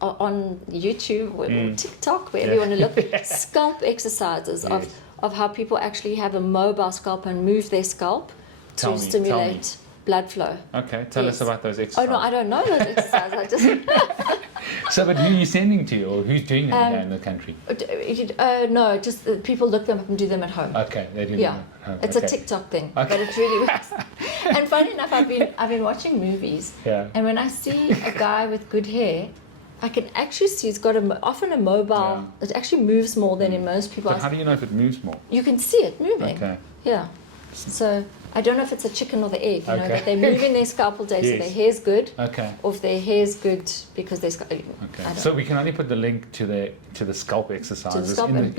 on YouTube or TikTok, wherever you want to look, scalp exercises of how people actually have a mobile scalp and move their scalp to stimulate blood flow. Okay, tell us about those exercises. Oh no, I don't know those exercises. I just. So, but who are you sending to, or who's doing them in the country? No, just people look them up and do them at home. Okay, they do them at home. It's a TikTok thing, but it really works. And funny enough, I've been watching movies, and when I see a guy with good hair, I can actually see he's got often a mobile. Yeah. It actually moves more than in most people. But how do you know if it moves more? You can see it moving. Okay. Yeah. So I don't know if it's a chicken or the egg. You know that they're moving their scalp all day, so their hair's good. Okay. Or if their hair's good because they're. Okay. So we can only put the link to the scalp exercises in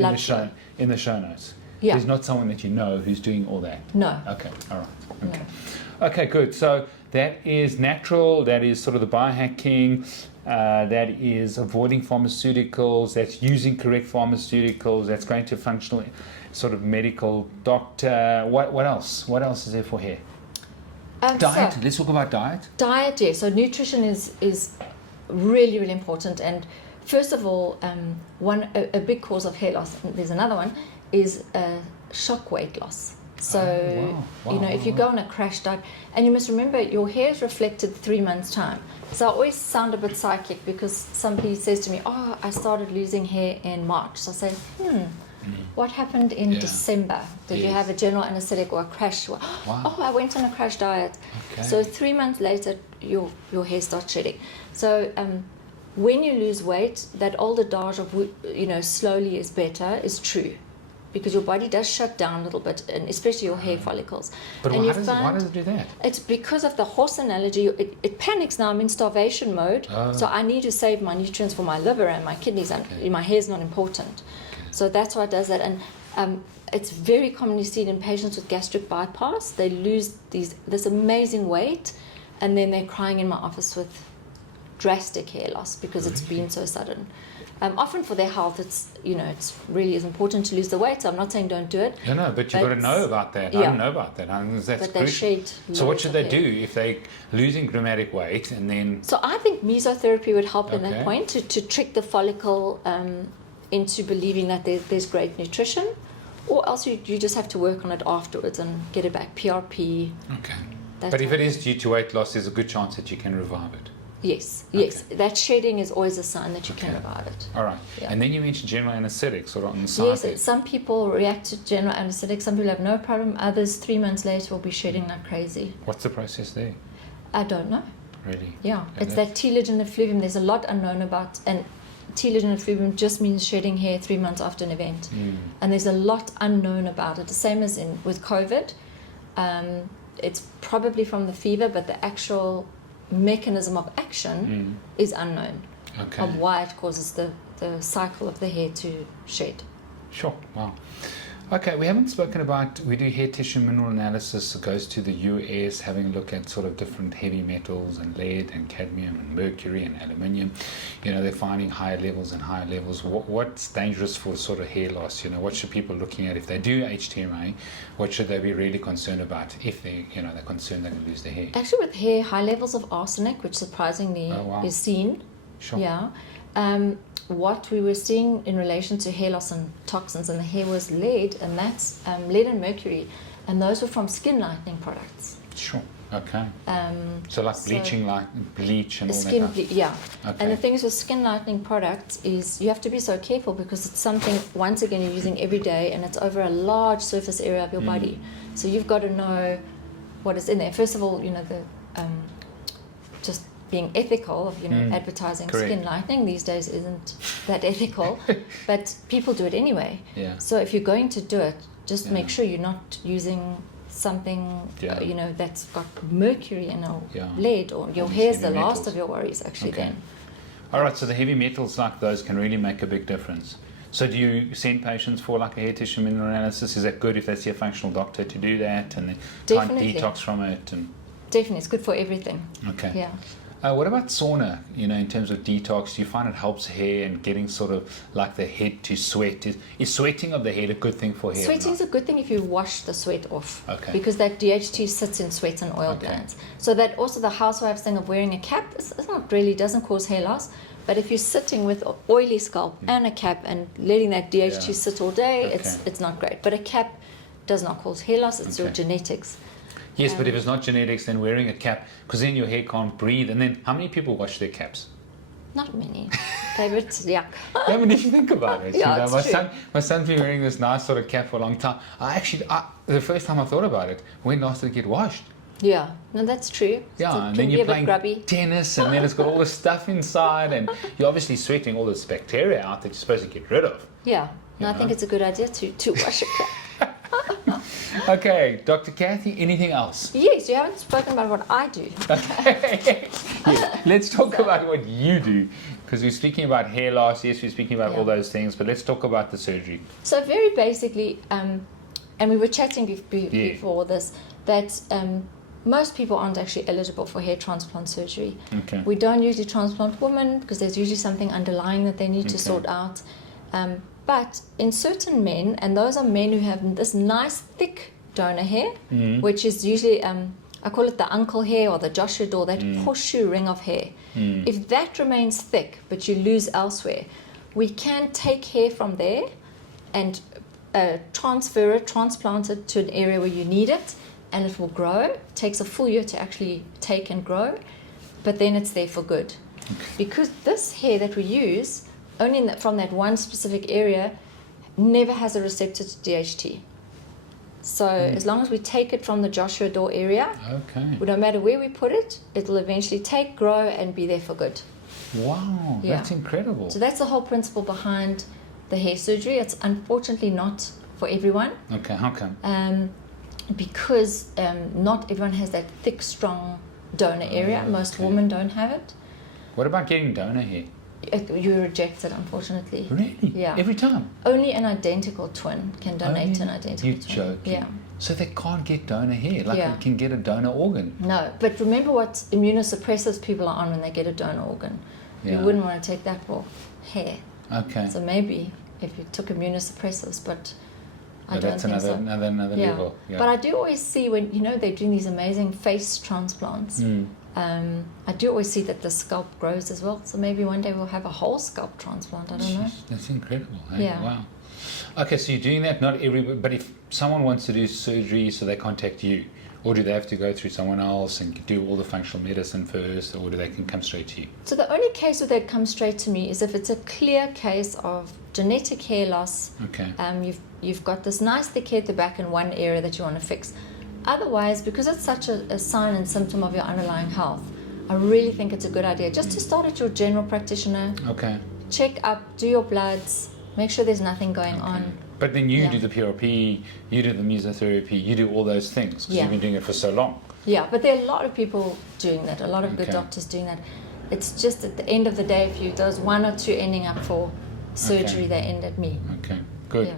the show notes. Yeah. There's not someone that you know who's doing all that. No. Okay. All right. Okay. No. Okay. Good. So that is natural. That is sort of the biohacking. That is avoiding pharmaceuticals. That's using correct pharmaceuticals. That's going to functional, sort of medical doctor. What else? What else is there for hair? Diet. Let's talk about diet. Diet, yeah. So nutrition is really, really important. And first of all, a big cause of hair loss. And there's another one is shock weight loss. So if you go on a crash diet, and you must remember your hair is reflected 3 months' time. So I always sound a bit psychic because somebody says to me, "Oh, I started losing hair in March." So I say, what happened in December? Did you have a general anesthetic or a crash? Oh, I went on a crash diet. Okay. So 3 months later, your hair starts shedding. So when you lose weight, that old adage of slowly is better is true. Because your body does shut down a little bit, and especially your hair follicles. But why does it do that? It's because of the horse analogy. It panics now. I'm in starvation mode, so I need to save my nutrients for my liver and my kidneys, and my hair is not important. Okay. So that's why it does that. And it's very commonly seen in patients with gastric bypass. They lose this amazing weight, and then they're crying in my office with drastic hair loss because it's been so sudden. Often for their health, it's really is important to lose the weight. So I'm not saying don't do it. No, but you've got to know about that. I don't know about that. That's crucial. So what should they do if they're losing dramatic weight and then? So I think mesotherapy would help in that point to trick the follicle into believing that there's great nutrition, or else you just have to work on it afterwards and get it back. PRP. Okay. But if it is due to weight loss, there's a good chance that you can revive it. Yes, yes. That shedding is always a sign that you can revive it. All right. Yeah. And then you mentioned general anesthetics or on the side. Yes, some people react to general anesthetics. Some people have no problem. Others, 3 months later, will be shedding like crazy. What's the process there? I don't know. Really? Yeah. It's that telogen effluvium. There's a lot unknown about. And telogen effluvium just means shedding hair 3 months after an event. And there's a lot unknown about it. The same as with COVID. It's probably from the fever, but the actual mechanism of action is unknown of why it causes the cycle of the hair to shed. Sure. Wow. Okay, we haven't spoken about, we do hair tissue mineral analysis. It goes to the US, having a look at sort of different heavy metals and lead and cadmium and mercury and aluminium. They're finding higher levels and higher levels. What's dangerous for sort of hair loss? What should people looking at if they do HTMA? What should they be really concerned about if they're concerned they're going to lose their hair? Actually, with hair, high levels of arsenic, which surprisingly is seen. Sure. Yeah. What we were seeing in relation to hair loss and toxins in the hair was lead, and that's lead and mercury, and those were from skin lightening products. Sure. Okay. So bleaching, like bleach and all skin that. Yeah. Okay. And the things with skin lightening products is you have to be so careful because it's something once again you're using every day, and it's over a large surface area of your body. So you've got to know what is in there. First of all, just being ethical of advertising skin lightening these days isn't that ethical, but people do it anyway. Yeah. So if you're going to do it, just make sure you're not using something that's got mercury and lead, or your hair's the last of your worries actually. Then. All right, so the heavy metals like those can really make a big difference. So do you send patients for like a hair tissue mineral analysis? Is that good if they see a functional doctor to do that and then try and Definitely. detox from it? And Definitely, it's good for everything. okay. Yeah. What about sauna, in terms of detox? Do you find it helps hair and getting sort of like the head to sweat? Is sweating of the head a good thing for hair? Sweating is a good thing if you wash the sweat off. Okay. Because that DHT sits in sweat and oil Okay. glands. So that also the housewives thing of wearing a cap, it's not really, doesn't cause hair loss. But if you're sitting with oily scalp and a cap and letting that DHT Yeah. sit all day, Okay. it's not great. But a cap does not cause hair loss, it's your Okay. genetics. Yes, but if it's not genetics, then wearing a cap, because then your hair can't breathe. And then how many people wash their caps? Not many. David, yuck. I mean, if you think about it, Yeah, it's true. my son's been wearing this nice sort of cap for a long time. The first time I thought about it, when last did it get washed? Yeah, no, that's true. Yeah, So it and can then be you're a bit playing grubby. tennis, and then it's got all this stuff inside, and you're obviously sweating all this bacteria out that you're supposed to get rid of. Yeah, no, I You think know? it's a good idea to wash a cap. Okay, Dr. Kathy, anything else? Yes, you haven't spoken about what I do. Okay. Yeah, let's talk about what you do, because we're speaking about hair loss. Yes, we're speaking about all Yeah. those things, but let's talk about the surgery. So very basically, and we were chatting before this, that most people aren't actually eligible for hair transplant surgery. Okay. We don't usually transplant women because there's usually something underlying that they need to Okay. sort out. But in certain men, and those are men who have this nice thick donor hair, which is usually, I call it the uncle hair or the Joshua door, that horseshoe ring of hair. If that remains thick but you lose elsewhere, we can take hair from there and transplant it to an area where you need it, and it will grow. It takes a full year to actually take and grow, but then it's there for good. Because this hair that we use, only from that one specific area, never has a receptor to DHT. So as long as we take it from the Joshua door area, Okay. no matter where we put it, it will eventually take, grow, and be there for good. Wow, Yeah. that's incredible. So that's the whole principle behind the hair surgery. It's unfortunately not for everyone. Okay, how come? Because not everyone has that thick, strong donor area. Most okay. women don't have it. What about getting donor hair? You reject it, unfortunately. Really? Yeah. Every time? Only an identical twin can donate Only- to an identical You're twin. joking. Yeah. So they can't get donor hair, like Yeah. they can get a donor organ. No, but remember what immunosuppressives people are on when they get a donor organ. Yeah. You wouldn't want to take that for hair. Okay. So maybe if you took immunosuppressives, but I But don't that's think so. another Yeah. level. Yeah. But I do always see when, they're doing these amazing face transplants, I do always see that the scalp grows as well. So maybe one day we'll have a whole scalp transplant. I don't know. That's incredible. Hey? Yeah. Wow. Okay, so you're doing that, not everybody, but if someone wants to do surgery, so they contact you, or do they have to go through someone else and do all the functional medicine first, or do they can come straight to you? So the only case where they'd come straight to me is if it's a clear case of genetic hair loss. Okay. You've got this nice thick hair at the back in one area that you want to fix. Otherwise, because it's such a sign and symptom of your underlying health, I really think it's a good idea just to start at your general practitioner, Okay. check up, do your bloods, make sure there's nothing going on. But then you Yeah. do the PRP, you do the mesotherapy, you do all those things because Yeah. you've been doing it for so long. Yeah, but there are a lot of people doing that, a lot of good Okay. doctors doing that. It's just at the end of the day, if you does one or two ending up for surgery, they end at me. Okay, good. Yeah.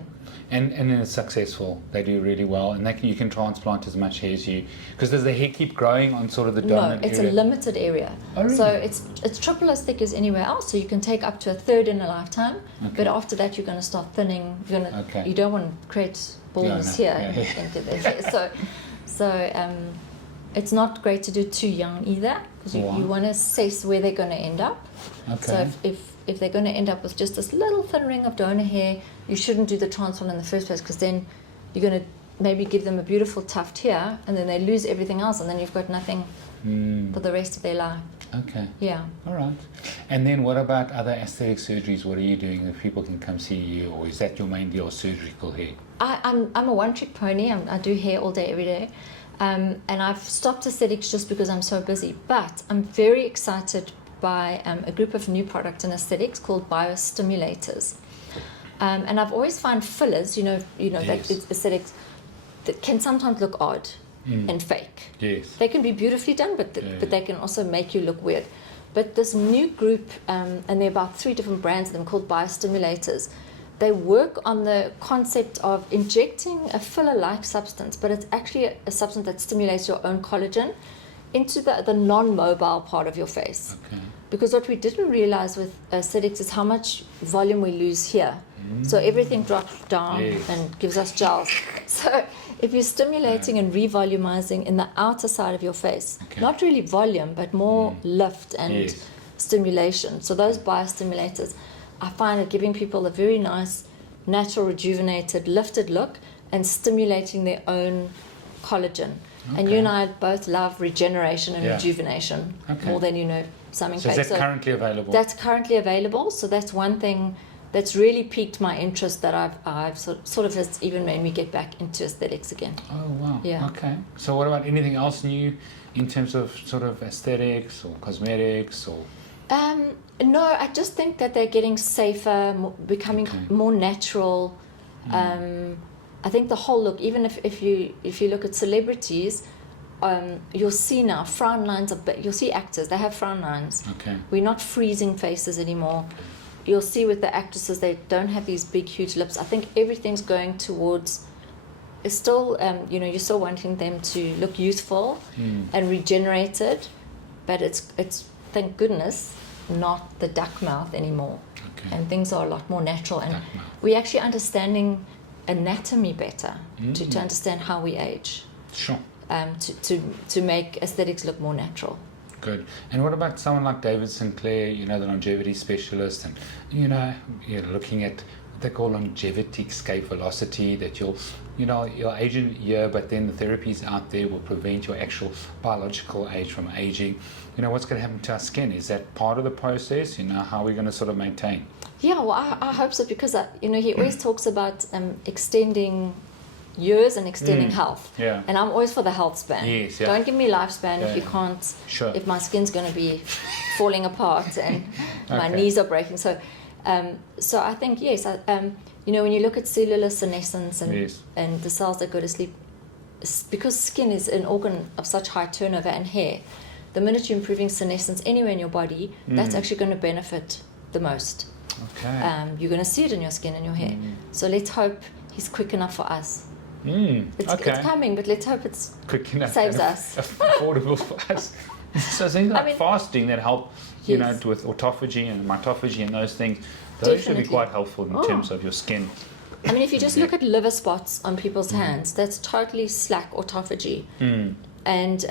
And then it's successful. They do really well, and you can transplant as much hair as you. Because does the hair keep growing on sort of the No, dominant it's area? a limited area. Oh, really? So it's triple as thick as anywhere else. So you can take up to a third in a lifetime. But after that, you're going to start thinning. Okay. You don't want to create baldness Yeah, here no, yeah. into the hair. So it's not great to do too young either, because Why? you want to assess where they're going to end up. Okay. So if they're going to end up with just this little thin ring of donor hair, you shouldn't do the transplant in the first place, because then you're going to maybe give them a beautiful tuft here, and then they lose everything else, and then you've got nothing for the rest of their life. Okay. Yeah. All right. And then what about other aesthetic surgeries? What are you doing if people can come see you, or is that your main deal, surgical hair? I'm a one-trick pony. I do hair all day, every day. And I've stopped aesthetics just because I'm so busy. But I'm very excited by a group of new products in aesthetics called biostimulators. And I've always found fillers, Yes. that it's aesthetics, that can sometimes look odd and fake. Yes. They can be beautifully done, but they can also make you look weird. But this new group, and there are about 3 different brands of them called biostimulators. They work on the concept of injecting a filler-like substance, but it's actually a substance that stimulates your own collagen into the non-mobile part of your face. Okay. Because what we didn't realize with aesthetics is how much volume we lose here. So everything drops down and gives us gels. So if you're stimulating and revolumizing in the outer side of your face, not really volume, but more lift and stimulation. So those biostimulators, I find it giving people a very nice, natural, rejuvenated, lifted look and stimulating their own collagen. And you and I both love regeneration and rejuvenation more than something. So is that currently available? That's currently available. So that's one thing that's really piqued my interest, that I've sort of has even made me get back into aesthetics again. Oh, wow. Yeah. Okay. So what about anything else new in terms of sort of aesthetics or cosmetics or? No, I just think that they're getting safer, becoming more natural. I think the whole look, even if you look at celebrities, you'll see now frown lines. You'll see actors, they have frown lines. Okay. We're not freezing faces anymore. You'll see with the actresses, they don't have these big, huge lips. I think everything's going towards. It's still, you're still wanting them to look youthful and regenerated, but it's thank goodness not the duck mouth anymore. Okay. And things are a lot more natural, and we're actually understanding anatomy better to understand how we age. Sure. To make aesthetics look more natural. Good. And what about someone like David Sinclair, the longevity specialist, and looking at what they call longevity escape velocity, that you'll age in a year, but then the therapies out there will prevent your actual biological age from aging. What's going to happen to our skin? Is that part of the process? How are we going to sort of maintain? Yeah, well, I hope so, because he always talks about extending years and extending health. Yeah. And I'm always for the health span. Yes, yeah. Don't give me lifespan if you can't. Sure. If my skin's going to be falling apart and my knees are breaking. So I think yes. When you look at cellular senescence and the cells that go to sleep, because skin is an organ of such high turnover, and hair, the minute you're improving senescence anywhere in your body, that's actually going to benefit the most. Okay. You're going to see it in your skin and your hair. So let's hope he's quick enough for us. It's coming, but let's hope it's quick enough, saves us, affordable for us. So things like fasting that help, with autophagy and mitophagy and those things, those should be quite helpful in terms of your skin. I mean, if you just look at liver spots on people's hands, that's totally slack autophagy, and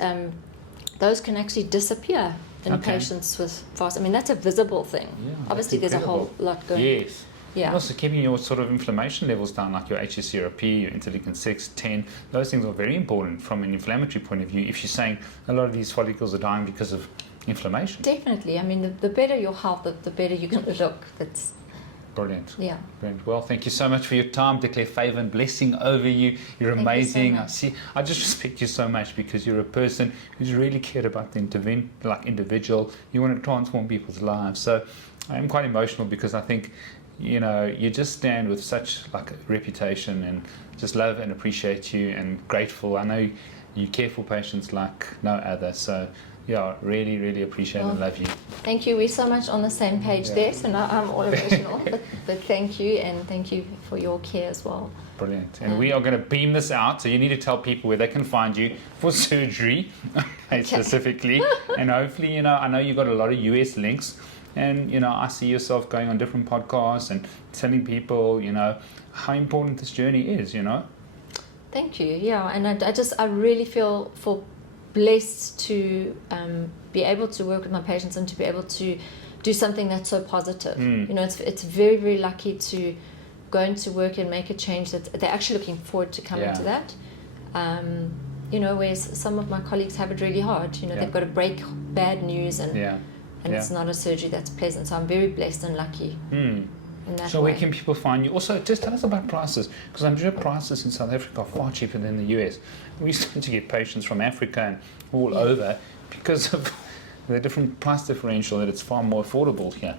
those can actually disappear in patients with fast. I mean, that's a visible thing. Yeah, obviously, there's a whole lot going. Yes. Yeah. And also keeping your sort of inflammation levels down, like your HSCRP, your interleukin 6, 10, those things are very important from an inflammatory point of view. If you're saying a lot of these follicles are dying because of inflammation. Definitely. I mean, the better your health, the better you're going to look. That's brilliant. Yeah. Brilliant. Well, thank you so much for your time. Declare favor and blessing over you. You're amazing. I just respect you so much, because you're a person who's really cared about the individual. You want to transform people's lives. So I am quite emotional, because I think you just stand with such a reputation, and just love and appreciate you, and grateful. I know you care for patients like no other. So yeah, really, really appreciate and love you. Thank you. We're so much on the same page there. So now I'm all emotional. but thank you, and thank you for your care as well. Brilliant. And we are going to beam this out, so you need to tell people where they can find you for surgery, specifically. And hopefully, I know you've got a lot of US links. And, I see yourself going on different podcasts and telling people, how important this journey is, Thank you. Yeah. And I really feel blessed to be able to work with my patients, and to be able to do something that's so positive. It's very, very lucky to go into work and make a change that they're actually looking forward to coming to that. Whereas some of my colleagues have it really hard. They've got to break bad news, and it's not a surgery that's pleasant. So I'm very blessed and lucky in that So way. where can people find you? Also, just tell us about prices, because I'm sure prices in South Africa are far cheaper than the US. We start to get patients from Africa and all over, because of the different price differential, that it's far more affordable here.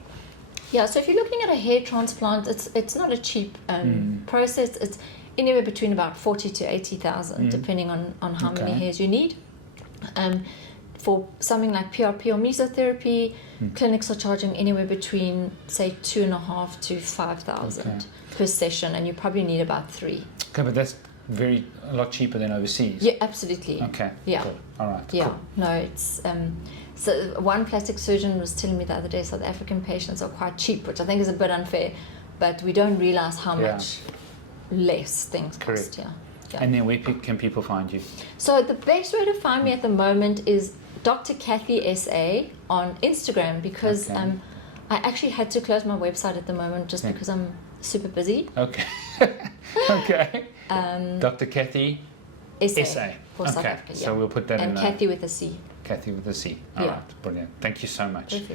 Yeah, so if you're looking at a hair transplant, it's not a cheap process. It's anywhere between about 40 to 80,000, depending on how many hairs you need. for something like PRP or mesotherapy, clinics are charging anywhere between, say, 2,500 to 5,000 per session, and you probably need about 3. Okay, but that's a lot cheaper than overseas. Yeah, absolutely. Okay. Yeah. Cool. All right. Yeah. Cool. No, it's so one plastic surgeon was telling me the other day South African patients are quite cheap, which I think is a bit unfair, but we don't realize how much less things cost. Yeah. Yeah. And then where can people find you? So the best way to find me at the moment is Dr Cathy SA on Instagram, because I actually had to close my website at the moment just because I'm super busy. Okay. Okay. Dr Cathy SA. For South Africa, So we'll put that in and there. Cathy with a C. Cathy with a C. All right. Brilliant. Thank you so much. Perfect.